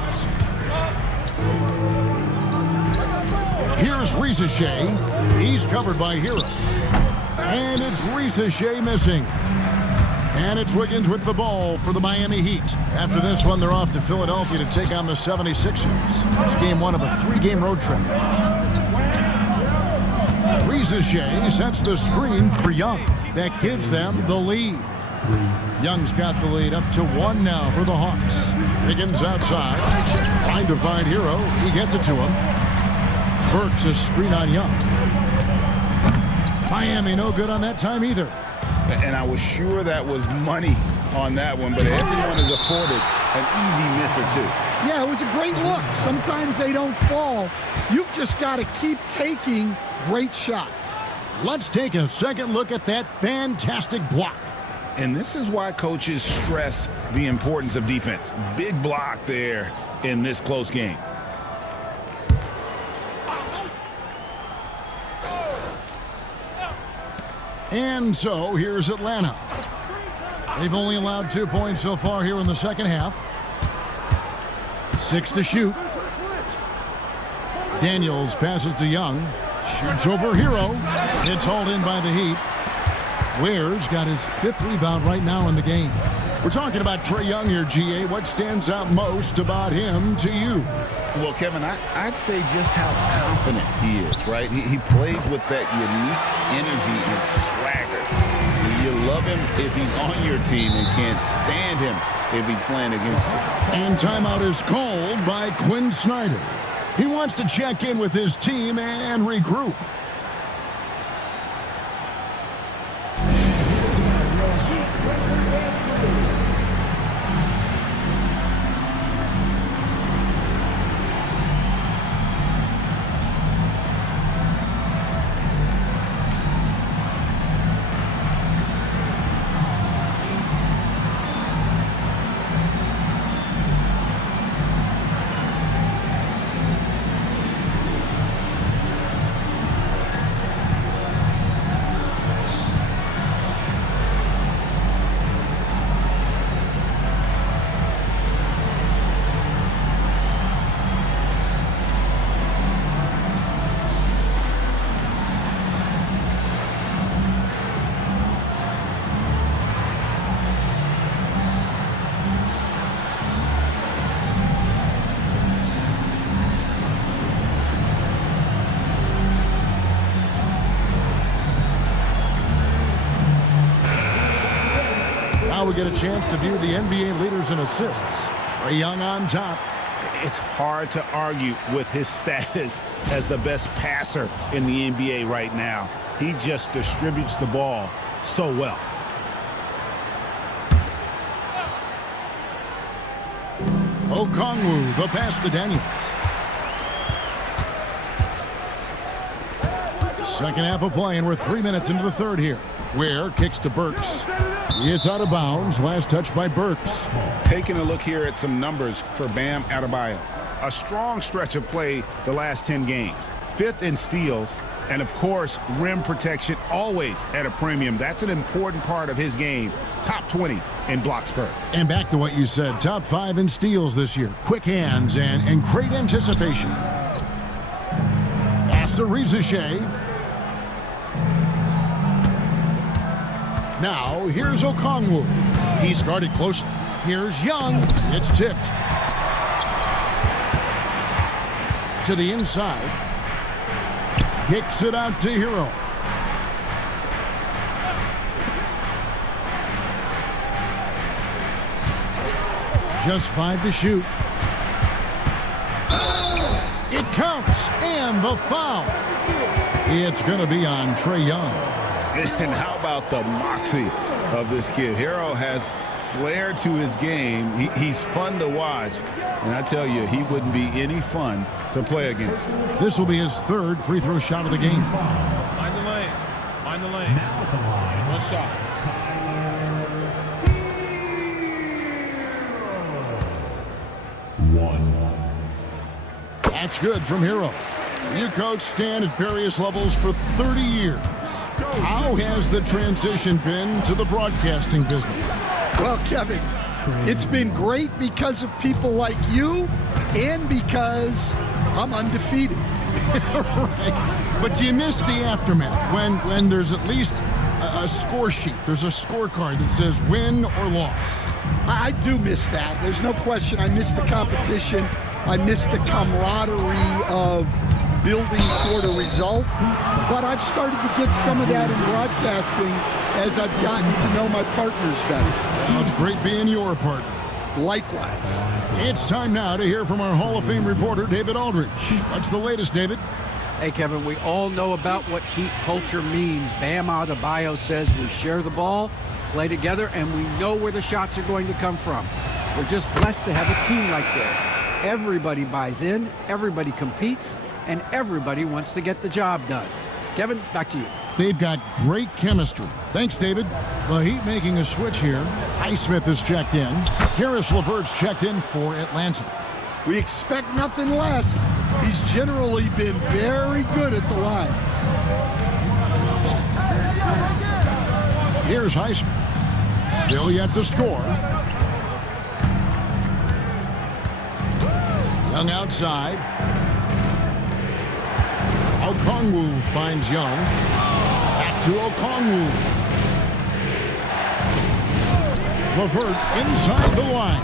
Here's Rizachet. He's covered by Hero. And it's Rizachet missing. And it's Wiggins with the ball for the Miami Heat. After this one, they're off to Philadelphia to take on the 76ers. It's game 1 of a 3-game road trip. Rizachet sets the screen for Young. That gives them the lead. Young's got the lead up to 1 now for the Hawks. Wiggins outside. Trying to find Hero. He gets it to him. Burks a screen on Young. Miami no good on that time either. And I was sure that was money on that one, but everyone is afforded an easy misser too. Yeah, it was a great look. Sometimes they don't fall. You've just got to keep taking great shots. Let's take a second look at that fantastic block. And this is why coaches stress the importance of defense. Big block there in this close game. And so here's Atlanta. They've only allowed 2 points so far here in the second half. 6 to shoot. Daniels passes to Young. Shoots over Hero. It's hauled in by the Heat. Ware's got his 5th rebound right now in the game. We're talking about Trae Young here, GA. What stands out most about him to you? Well, Kevin, I'd say just how confident he is, right? He plays with that unique energy and swagger. You love him if he's on your team and can't stand him if he's playing against you. And timeout is called by Quinn Snyder. He wants to check in with his team and regroup. Now we get a chance to view the NBA leaders in assists. Trae Young on top. It's hard to argue with his status as the best passer in the NBA right now. He just distributes the ball so well. Okongwu, the pass to Daniels. Second half of play, and we're 3 minutes into the third here. Ware kicks to Burks. It's out of bounds. Last touch by Burks. Taking a look here at some numbers for Bam Adebayo. A strong stretch of play the last 10 games. 5th in steals, and of course, rim protection always at a premium. That's an important part of his game. Top 20 in blocks per. And back to what you said, top 5 in steals this year. Quick hands and great anticipation. Pass to Rizachet. Now, here's Okongwu. He's guarded close. Here's Young. It's tipped. To the inside. Kicks it out to Hero. Just 5 to shoot. It counts, and the foul. It's going to be on Trae Young. And how about the moxie of this kid? Hero has flair to his game. He's fun to watch. And I tell you, he wouldn't be any fun to play against. This will be his 3rd free throw shot of the game. Mind the lanes. Mind the lanes. One shot. That's good from Hero. You coached Stan at various levels for 30 years. How has the transition been to the broadcasting business? Well, Kevin, it's been great because of people like you and because I'm undefeated. Right. But do you miss the aftermath when there's at least a score sheet? There's a scorecard that says win or loss. I do miss that. There's no question. I miss the competition. I miss the camaraderie of building toward a result. But I've started to get some of that in broadcasting as I've gotten to know my partners better. Well, it's great being your partner. Likewise. It's time now to hear from our Hall of Fame reporter, David Aldridge. What's the latest, David? Hey, Kevin, we all know about what Heat culture means. Bam Adebayo says we share the ball, play together, and we know where the shots are going to come from. We're just blessed to have a team like this. Everybody buys in, everybody competes, and everybody wants to get the job done. Kevin, back to you. They've got great chemistry. Thanks, David. The Heat making a switch here. Highsmith is checked in. Karis LeVert's checked in for Atlanta. We expect nothing less. He's generally been very good at the line. Here's Highsmith. Still yet to score. Young outside. Okongwu finds Young. Back to Okongwu. LeVert inside the line.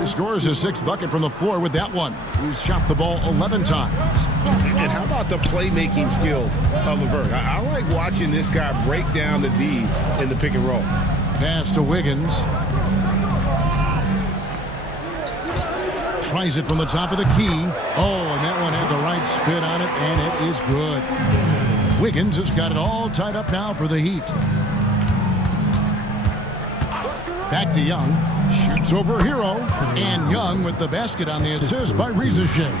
He scores his 6th bucket from the floor with that one. He's shot the ball 11 times. And how about the playmaking skills of LeVert? I like watching this guy break down the D in the pick and roll. Pass to Wiggins. Tries it from the top of the key. Oh, and that one had the right spin on it, and it is good. Wiggins has got it all tied up now for the Heat. Back to Young. Shoots over Hero. And Young with the basket on the assist by Rizachet.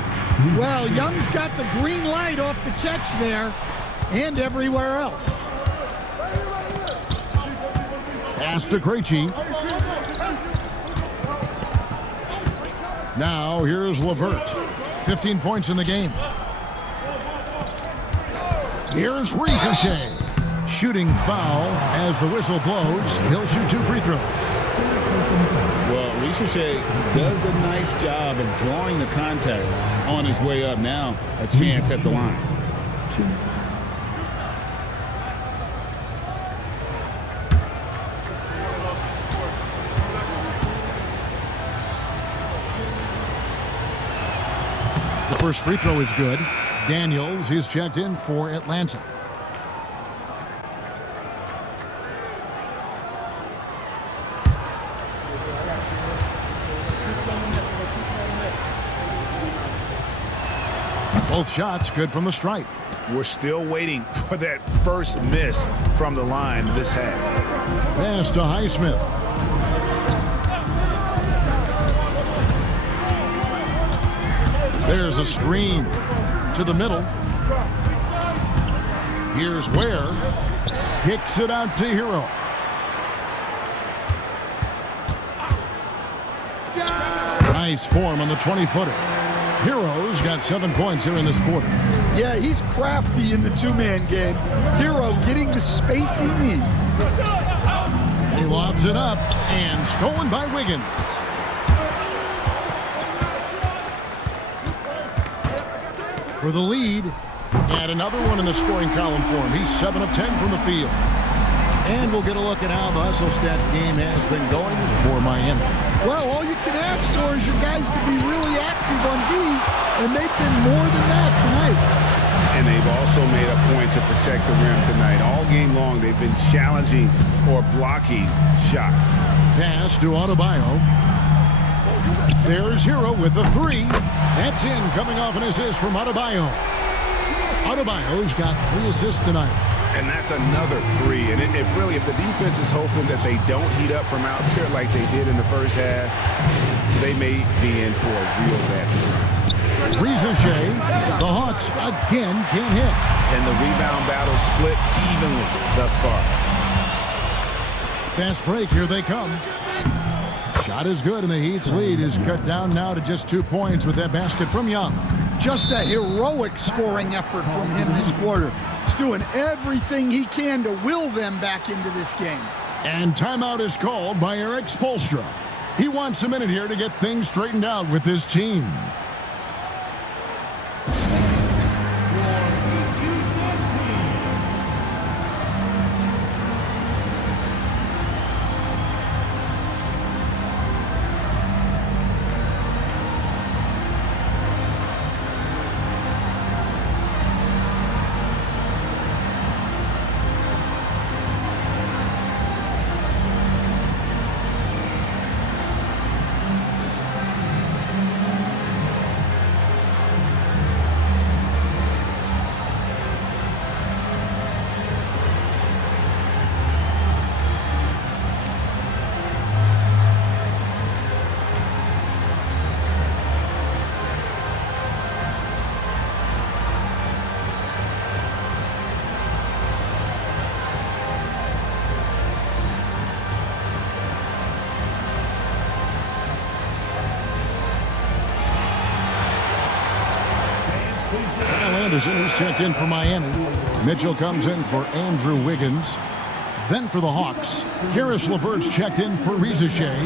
Well, Young's got the green light off the catch there and everywhere else. Pass to Krejci. Now here's LeVert. 15 points in the game. Here's Rizachet. Shooting foul as the whistle blows. He'll shoot 2 free throws. Well, Rizachet does a nice job of drawing the contact on his way up. Now a chance at the line. The first free throw is good. Daniels is checked in for Atlanta. Both shots good from the stripe. We're still waiting for that first miss from the line this half. Pass to Highsmith. There's a screen to the middle. Here's Ware. Kicks it out to Hero. Nice form on the 20-footer. Hero's got 7 points here in this quarter. Yeah, he's crafty in the two-man game. Hero getting the space he needs. He lobs it up and stolen by Wiggins. For the lead, and another one in the scoring column for him. He's 7 of 10 from the field. And we'll get a look at how the hustle stat game has been going for Miami. Well, all you can ask for is your guys to be really active on D, and they've been more than that tonight. And they've also made a point to protect the rim tonight. All game long, they've been challenging or blocking shots. Pass to Adebayo. There's Hero with the 3. That's in, coming off an assist from Adebayo. Adebayo's got 3 assists tonight. And that's another 3. And if the defense is hoping that they don't heat up from out there like they did in the first half, they may be in for a real bad surprise. Rizachet, the Hawks again can't hit. And the rebound battle split evenly thus far. Fast break, here they come. Shot is good, and the Heat's lead is cut down now to just 2 points with that basket from Young. Just a heroic scoring effort from him this quarter. He's doing everything he can to will them back into this game. And timeout is called by Eric Spoelstra. He wants a minute here to get things straightened out with his team. Anderson is checked in for Miami. Mitchell comes in for Andrew Wiggins. Then for the Hawks, Karis LeVert's checked in for Rizachet.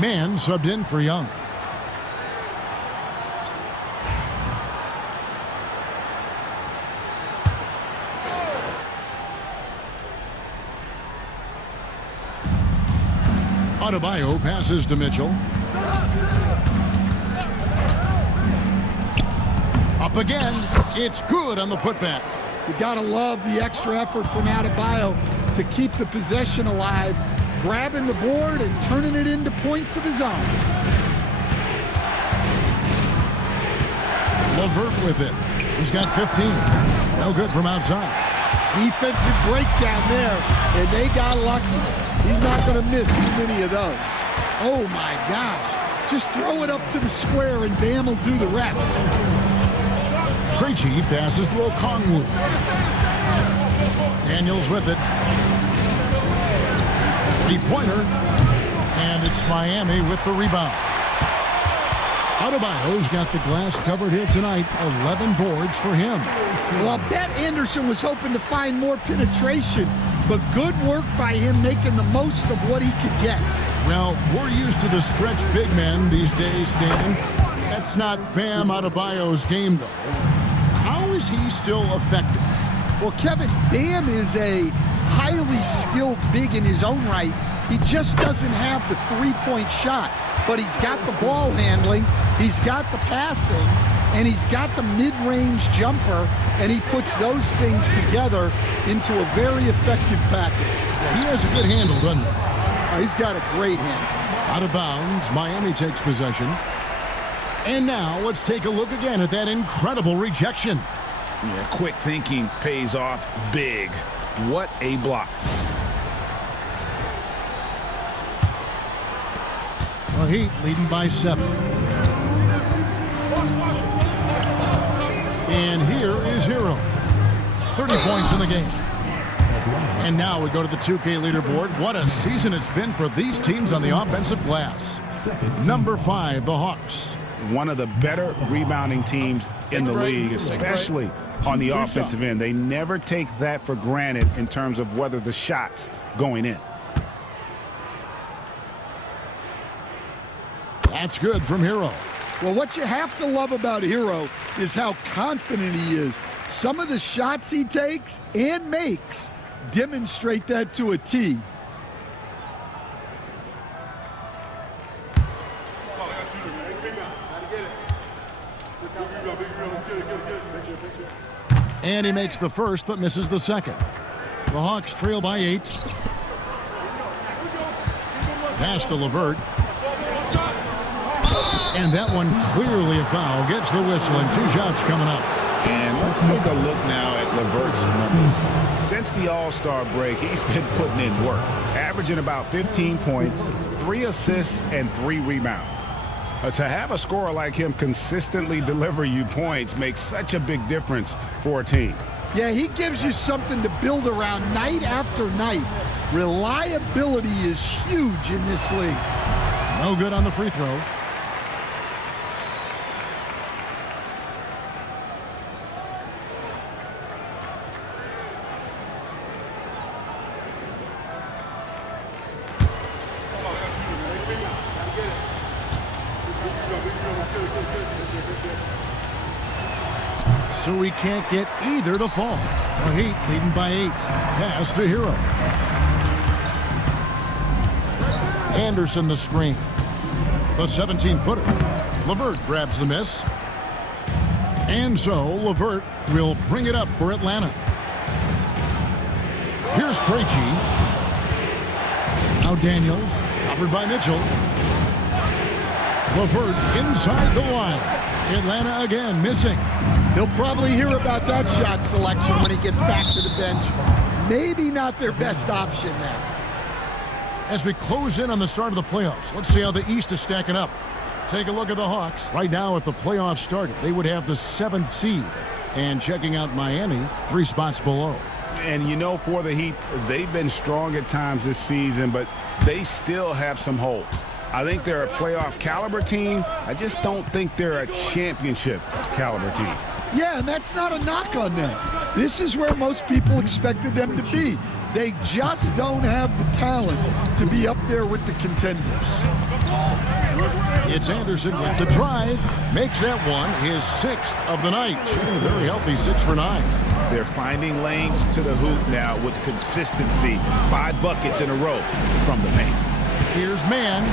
Mann subbed in for Young. Adebayo passes to Mitchell. Up again. It's good on the putback. You got to love the extra effort from Adebayo to keep the possession alive, grabbing the board and turning it into points of his own. LeVert with it. He's got 15. No good from outside. Defensive breakdown there, and they got lucky. He's not going to miss too many of those. Oh, my gosh. Just throw it up to the square, and Bam will do the rest. Krejci passes to Okongwu. Daniels with it. Three-pointer. And it's Miami with the rebound. Adebayo's got the glass covered here tonight. 11 boards for him. Well, I bet Anderson was hoping to find more penetration, but good work by him making the most of what he could get. Well, we're used to the stretch big men these days, Stan. That's not Bam Adebayo's game, though. How is he still effective? Well, Kevin, Bam is a highly skilled big in his own right. He just doesn't have the three-point shot, but he's got the ball handling, he's got the passing, and he's got the mid-range jumper, and he puts those things together into a very effective package. Well, he has a good handle, doesn't he? He's got a great handle. Out of bounds, Miami takes possession. And now let's take a look again at that incredible rejection. Yeah, quick thinking pays off big. What a block. The Heat leading by 7. And here is Hero. 30 points in the game. And now we go to the 2K leaderboard. What a season it's been for these teams on the offensive glass. Number 5, the Hawks. One of the better rebounding teams in the league, especially on the offensive end. They never take that for granted in terms of whether the shot's going in. That's good from Hero. Well, what you have to love about Hero is how confident he is. Some of the shots he takes and makes demonstrate that to a T. And he makes the first but misses the second. The Hawks trail by 8. Pass to LeVert. And that one clearly a foul. Gets the whistle and 2 shots coming up. And let's take a look now at LeVert's numbers. Since the All-Star break, he's been putting in work, averaging about 15 points, 3 assists, and 3 rebounds. To have a scorer like him consistently deliver you points makes such a big difference for a team. Yeah, he gives you something to build around night after night. Reliability is huge in this league. No good on the free throw. So we can't get either to fall. The Heat leading by 8. Pass to Hero. Anderson the screen. The 17-footer. LeVert grabs the miss. And so LeVert will bring it up for Atlanta. Here's Krejci. Now Daniels, covered by Mitchell. LeVert inside the line. Atlanta again missing. He'll probably hear about that shot selection when he gets back to the bench. Maybe not their best option there. As we close in on the start of the playoffs, let's see how the East is stacking up. Take a look at the Hawks. Right now, if the playoffs started, they would have the 7th seed. And checking out Miami, 3 spots below. And you know, for the Heat, they've been strong at times this season, but they still have some holes. I think they're a playoff caliber team. I just don't think they're a championship caliber team. Yeah, and that's not a knock on them. This is where most people expected them to be. They just don't have the talent to be up there with the contenders. It's Anderson with the drive. Makes that one his 6th of the night. Shooting a very healthy 6 for 9. They're finding lanes to the hoop now with consistency. 5 buckets in a row from the paint. Here's Mann.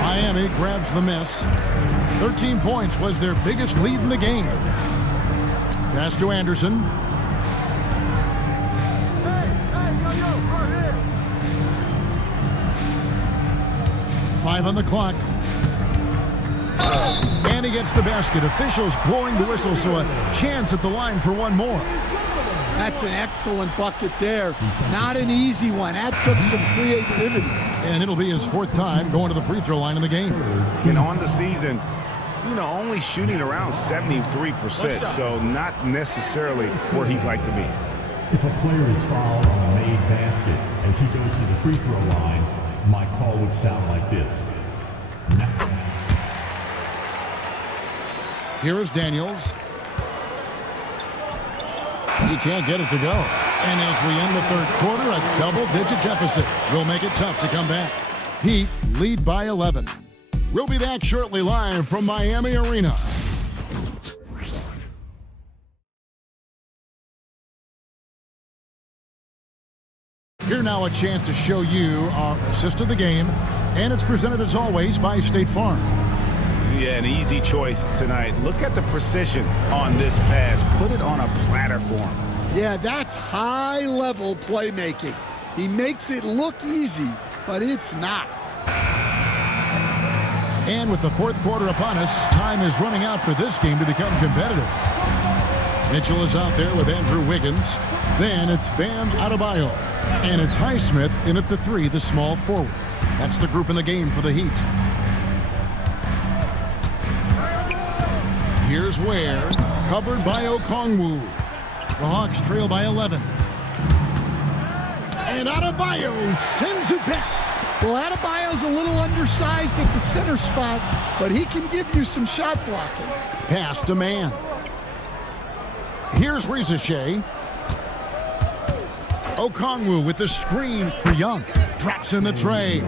Miami grabs the miss. 13 points was their biggest lead in the game. Pass to Anderson. Five on the clock. And he gets the basket. Officials blowing the whistle, so a chance at the line for one more. That's an excellent bucket there. Not an easy one. That took some creativity. And it'll be his 4th time going to the free throw line in the game. And on the season, you know, only shooting around 73%, so not necessarily where he'd like to be. If a player is fouled on a made basket as he goes to the free throw line, my call would sound like this. Here is Daniels. He can't get it to go. And as we end the 3rd quarter, a double-digit deficit will make it tough to come back. Heat lead by 11. We'll be back shortly live from Miami Arena. Here now a chance to show you our assist of the game, and it's presented as always by State Farm. Yeah, an easy choice tonight. Look at the precision on this pass. Put it on a platter for him. Yeah, that's high-level playmaking. He makes it look easy, but it's not. And with the 4th quarter upon us, time is running out for this game to become competitive. Mitchell is out there with Andrew Wiggins. Then it's Bam Adebayo. And it's Highsmith in at the 3, the small forward. That's the group in the game for the Heat. Here's Ware, covered by Okongwu. The Hawks trail by 11. And Adebayo sends it back. Well, Adebayo's a little undersized at the center spot, but he can give you some shot blocking. Pass to man. Here's Rizashea. Okongwu with the screen for Young. Drops in the tray.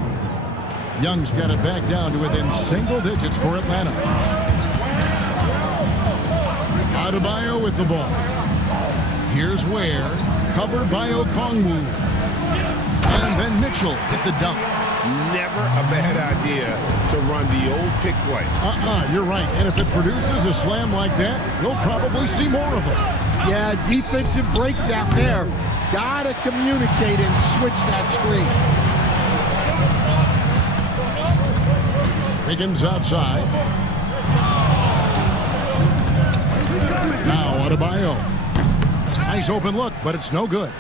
Young's got it back down to within single digits for Atlanta. Adebayo with the ball. Here's Ware, covered by Okongwu. And then Mitchell with the dunk. Never a bad idea to run the old pick play. You're right. And if it produces a slam like that, you'll probably see more of them. Yeah, defensive breakdown there. Gotta communicate and switch that screen. Wiggins outside. Now Adebayo. Nice open look, but it's no good.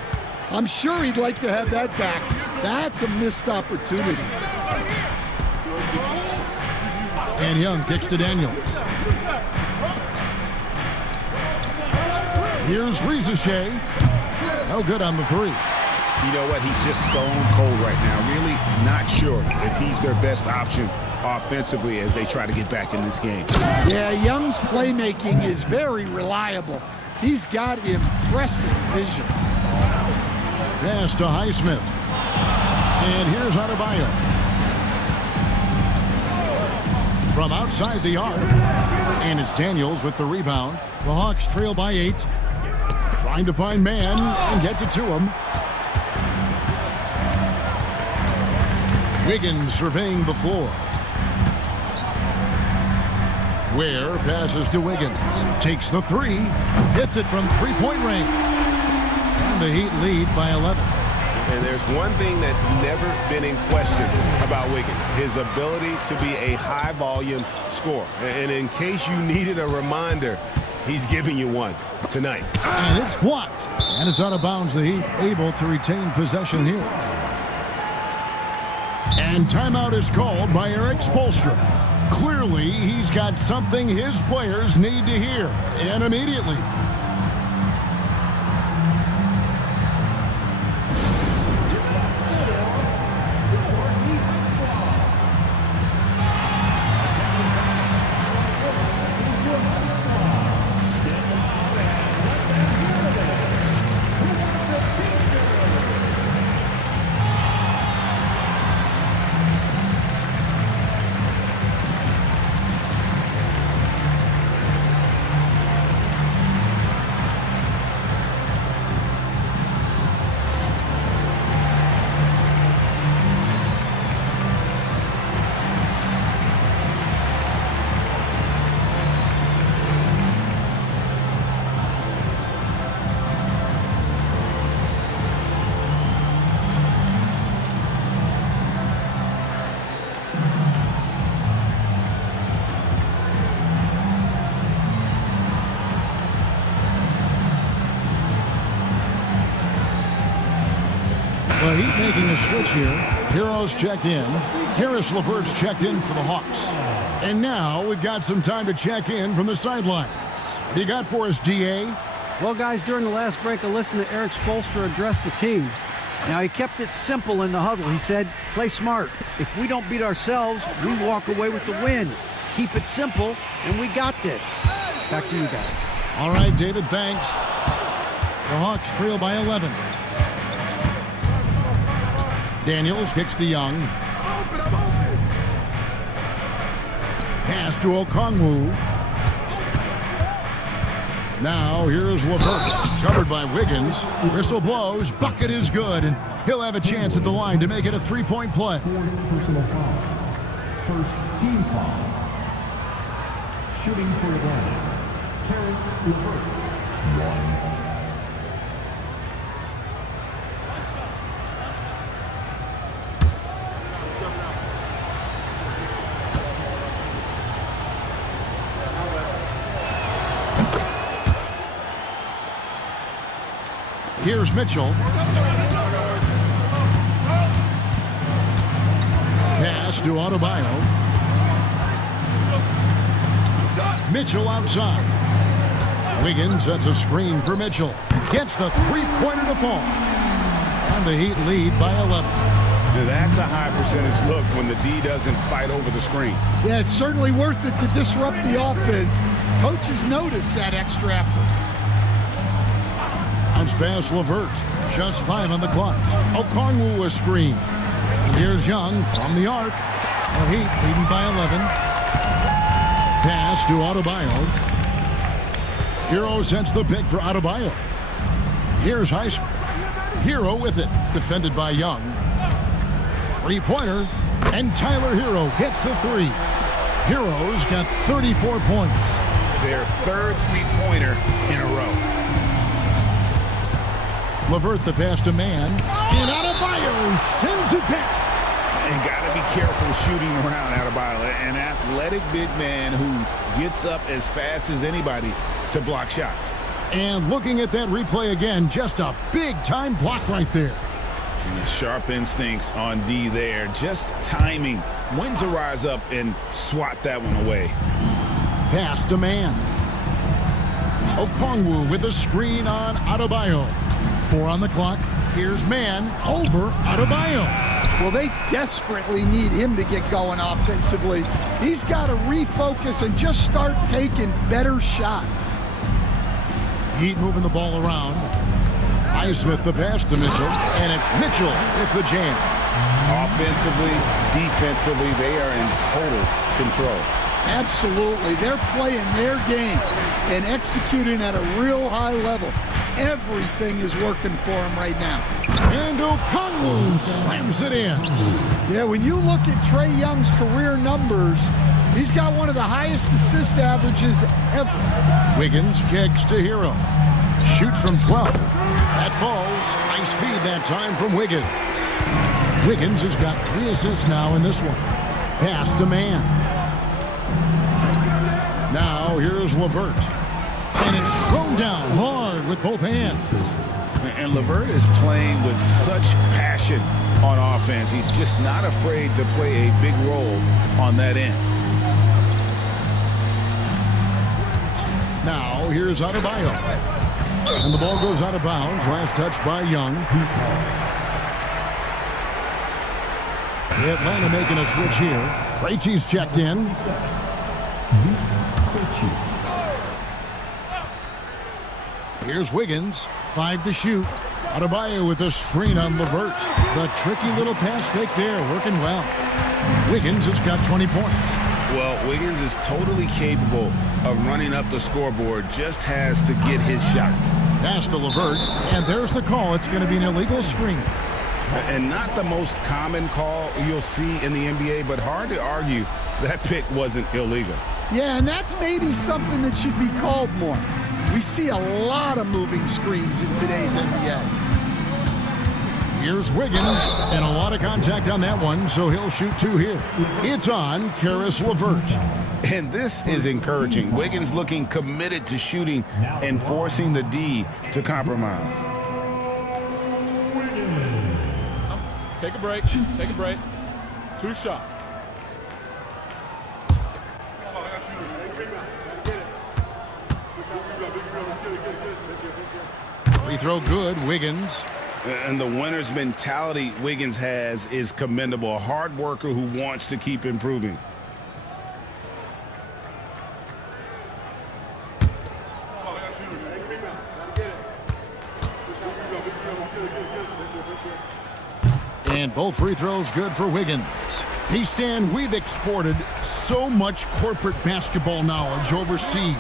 I'm sure he'd like to have that back. That's a missed opportunity. And Young kicks to Daniels. Here's Rizashea. No good on the three. You know what? He's just stone cold right now. Really not sure if he's their best option offensively as they try to get back in this game. Yeah, Young's playmaking is very reliable. He's got impressive vision. Pass to Highsmith. And here's Adebayo. From outside the arc. And it's Daniels with the rebound. The Hawks trail by 8. Trying to find man and gets it to him. Wiggins surveying the floor. Ware passes to Wiggins. Takes the three. Hits it from three-point range. And the Heat lead by 11. And there's one thing that's never been in question about Wiggins, his ability to be a high-volume scorer. And in case you needed a reminder, he's giving you one tonight. And it's blocked. And it's out of bounds. The Heat able to retain possession here. And timeout is called by Eric Spoelstra. Clearly, he's got something his players need to hear, and immediately. The Heat making a switch here. Heroes checked in. Karis LeVert's checked in for the Hawks. And now we've got some time to check in from the sidelines. What do you got for us, DA? Well, guys, during the last break, I listened to Eric Spoelstra address the team. Now, he kept it simple in the huddle. He said, play smart. If we don't beat ourselves, we walk away with the win. Keep it simple, and we got this. Back to you guys. All right, David, thanks. The Hawks trail by 11. Daniels kicks to Young. Pass to Okongwu. Now here's LeVert, covered by Wiggins. Whistle blows, bucket is good, and he'll have a chance at the line to make it a three-point play. Personal foul. First team foul. Shooting for Atlanta. Karis LeVert. 1. Here's Mitchell. Pass to Adebayo. Mitchell outside. Wiggins sets a screen for Mitchell. Gets the three-pointer to fall. and the Heat lead by 11. Now that's a high percentage look when the D doesn't fight over the screen. Yeah, it's certainly worth it to disrupt the offense. Coaches notice that extra effort. Bounce pass LeVert. Just 5 on the clock. Okongwu a screen. And here's Young from the arc. The Heat leading by 11. Pass to Adebayo. Hero sends the pick for Adebayo. Here's Highsmith. Hero with it. Defended by Young. Three-pointer. And Tyler Hero gets the 3. Hero's got 34 points. Their third three-pointer in a row. LeVert the pass to man. And Adebayo sends it back. And got to be careful shooting around Adebayo. An athletic big man who gets up as fast as anybody to block shots. And looking at that replay again, just a big-time block right there. And the sharp instincts on D there. Just timing when to rise up and swat that one away. Pass to man. Okongwu with a screen on Adebayo. 4 on the clock. Here's man over Adebayo. Well, they desperately need him to get going offensively. He's got to refocus and just start taking better shots. Heat moving the ball around. Highsmith the pass to Mitchell, and it's Mitchell with the jam. Offensively, defensively, they are in total control. Absolutely. They're playing their game and executing at a real high level. Everything is working for them right now. And Okongwu slams it in. Yeah, when you look at Trae Young's career numbers, he's got one of the highest assist averages ever. Wiggins kicks to Hero. Shoots from 12. That falls. Nice feed that time from Wiggins. Wiggins has got 3 assists now in this one. Pass to man. Now here's LeVert. And it's thrown down hard with both hands. And LeVert is playing with such passion on offense. He's just not afraid to play a big role on that end. Now here's Adebayo. And the ball goes out of bounds. Last touch by Young. Atlanta making a switch here. Krejci's checked in. Here's Wiggins. 5 to shoot. Adebayo with a screen on LeVert. The tricky little pass fake there, working well. Wiggins has got 20 points. Well, Wiggins is totally capable of running up the scoreboard, just has to get his shots. Pass to LeVert, and there's the call. It's going to be an illegal screen. And not the most common call you'll see in the NBA, but hard to argue that pick wasn't illegal. Yeah, and that's maybe something that should be called more. We see a lot of moving screens in today's NBA. Here's Wiggins, and a lot of contact on that one, so he'll shoot 2 here. It's on Caris LeVert. And this is encouraging. Wiggins looking committed to shooting and forcing the D to compromise. Take a break. Take a break. 2 shots. Free throw good, Wiggins. And the winner's mentality Wiggins has is commendable. A hard worker who wants to keep improving. And both free throws good for Wiggins. Hey, Stan, we've exported so much corporate basketball knowledge overseas.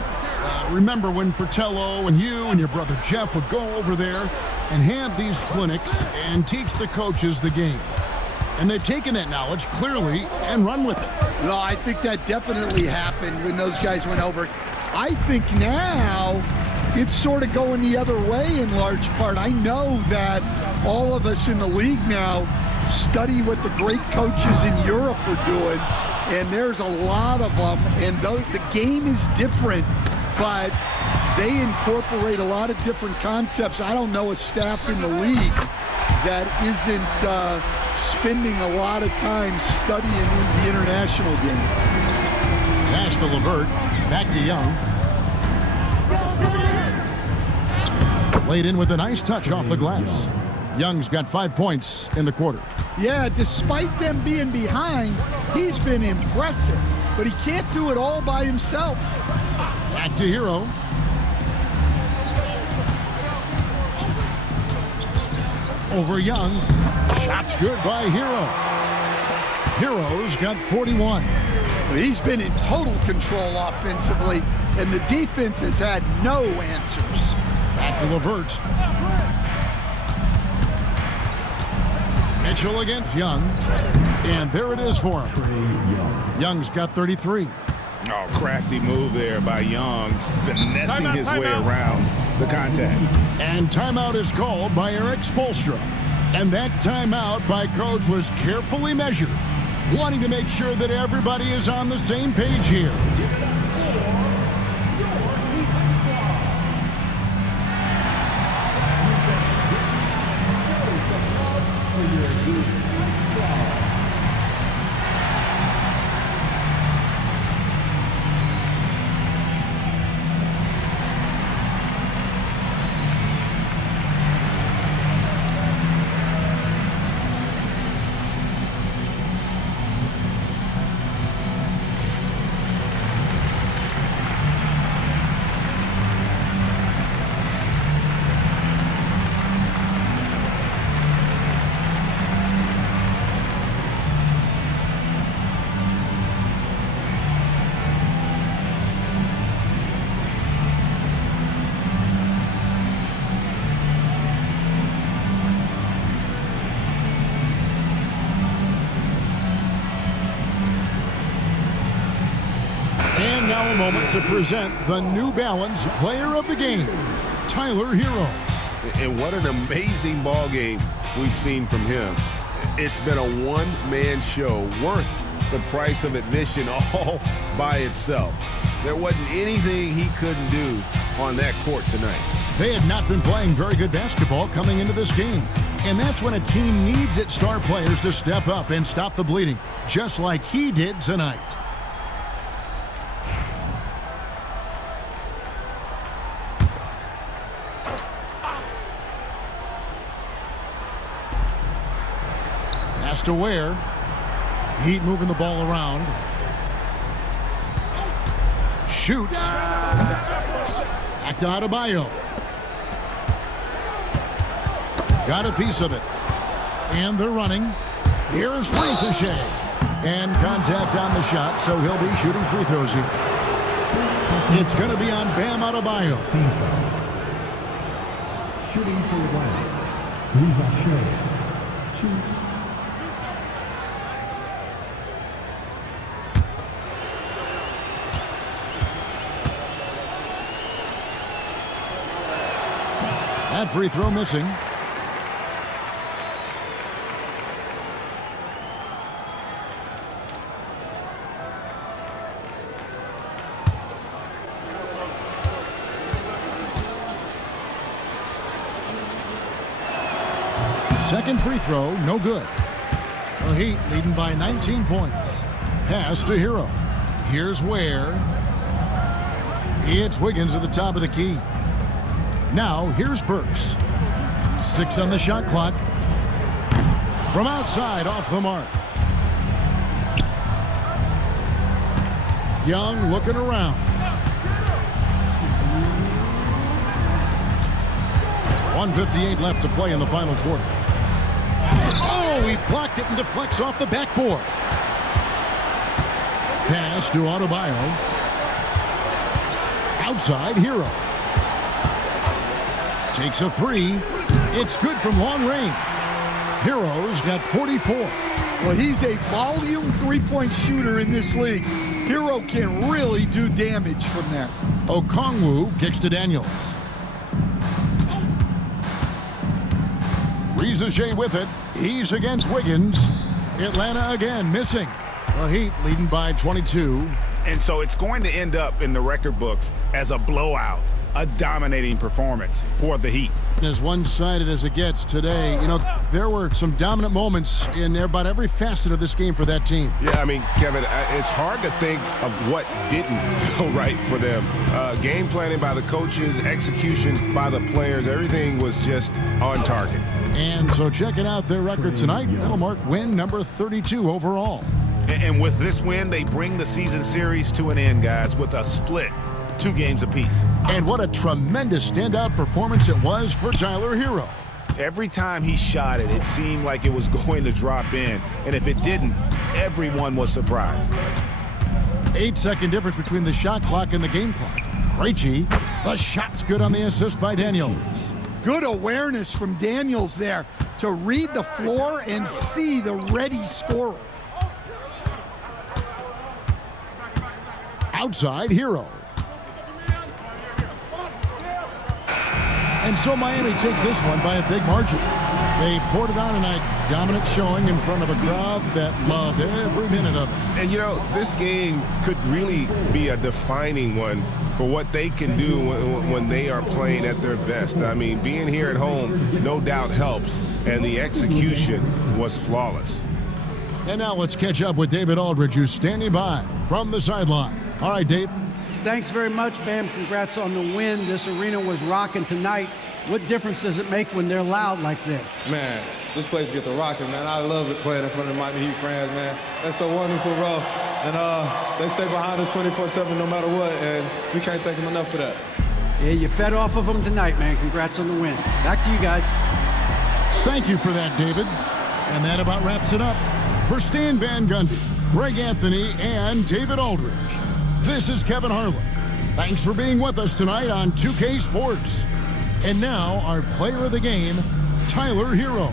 Remember when Fratello and you and your brother Jeff would go over there and have these clinics and teach the coaches the game. And they've taken that knowledge clearly and run with it. No, I think that definitely happened when those guys went over. I think now it's sort of going the other way in large part. I know that all of us in the league now study what the great coaches in Europe are doing, and there's a lot of them, and the game is different, but they incorporate a lot of different concepts. I don't know a staff in the league that isn't spending a lot of time studying in the international game. Pass to LeVert, back to Young. Laid in with a nice touch off the glass. Young's got 5 points in the quarter. Yeah, despite them being behind, he's been impressive, but he can't do it all by himself. Back to Hero. Over Young. Shot's good by Hero. Hero's got 41. He's been in total control offensively, and the defense has had no answers. Back to Levert. Mitchell against Young. And there it is for him. Young's got 33. Oh, crafty move there by Young, finessing his way around the contact. And timeout is called by Eric Spoelstra. And that timeout by coach was carefully measured, wanting to make sure that everybody is on the same page here. And now a moment to present the New Balance Player of the Game, Tyler Hero. And what an amazing ball game we've seen from him. It's been a one-man show worth the price of admission all by itself. There wasn't anything he couldn't do on that court tonight. They had not been playing very good basketball coming into this game. And that's when a team needs its star players to step up and stop the bleeding, just like he did tonight. Pass to Ware. Heat moving the ball around. Shoots. Back to Adebayo. Got a piece of it. And they're running. Here's Ricochet. And contact on the shot, so he'll be shooting free throws here. It's going to be on Bam Adebayo. Shooting for the win. Ricochet. 2. That free throw missing. Second free throw, no good. The Heat leading by 19 points. Pass to Hero. Here's Ware. It's Wiggins at the top of the key. Now, here's Burks. 6 on the shot clock. From outside, off the mark. Young looking around. 1:58 left to play in the final quarter. Oh, he blocked it and deflects off the backboard. Pass to Adebayo. Outside, Hero. Takes a 3. It's good from long range. Hero's got 44. Well, he's a volume three-point shooter in this league. Hero can really do damage from there. Okongwu kicks to Daniels. Ricochet with it. He's against Wiggins. Atlanta again missing. The Heat leading by 22. And so it's going to end up in the record books as a blowout, a dominating performance for the Heat. As one-sided as it gets today, there were some dominant moments in about every facet of this game for that team. Yeah, I mean, Kevin, it's hard to think of what didn't go right for them. Game planning by the coaches, execution by the players, everything was just on target. And so checking out their record tonight, that'll mark win number 32 overall. And with this win, they bring the season series to an end, guys, with a split. 2 games apiece. And what a tremendous standout performance it was for Tyler Hero. Every time he shot it, it seemed like it was going to drop in. And if it didn't, everyone was surprised. 8-second difference between the shot clock and the game clock. Krejci, the shot's good on the assist by Daniels. Good awareness from Daniels there to read the floor and see the ready scorer. Outside, Hero. And so Miami takes this one by a big margin. They poured it on tonight, dominant showing in front of a crowd that loved every minute of it. And this game could really be a defining one for what they can do when they are playing at their best. I mean, being here at home no doubt helps, and the execution was flawless. And now let's catch up with David Aldridge, who's standing by from the sideline. All right, Dave. Thanks very much, Bam. Congrats on the win. This arena was rocking tonight. What difference does it make when they're loud like this? Man, this place get the rocking, man. I love it playing in front of the Miami Heat fans, man. That's so wonderful, bro. And they stay behind us 24/7 no matter what, and we can't thank them enough for that. Yeah, you fed off of them tonight, man. Congrats on the win. Back to you guys. Thank you for that, David. And that about wraps it up. For Stan Van Gundy, Greg Anthony, and David Aldridge, this is Kevin Harlan. Thanks for being with us tonight on 2K Sports. And now, our player of the game, Tyler Hero.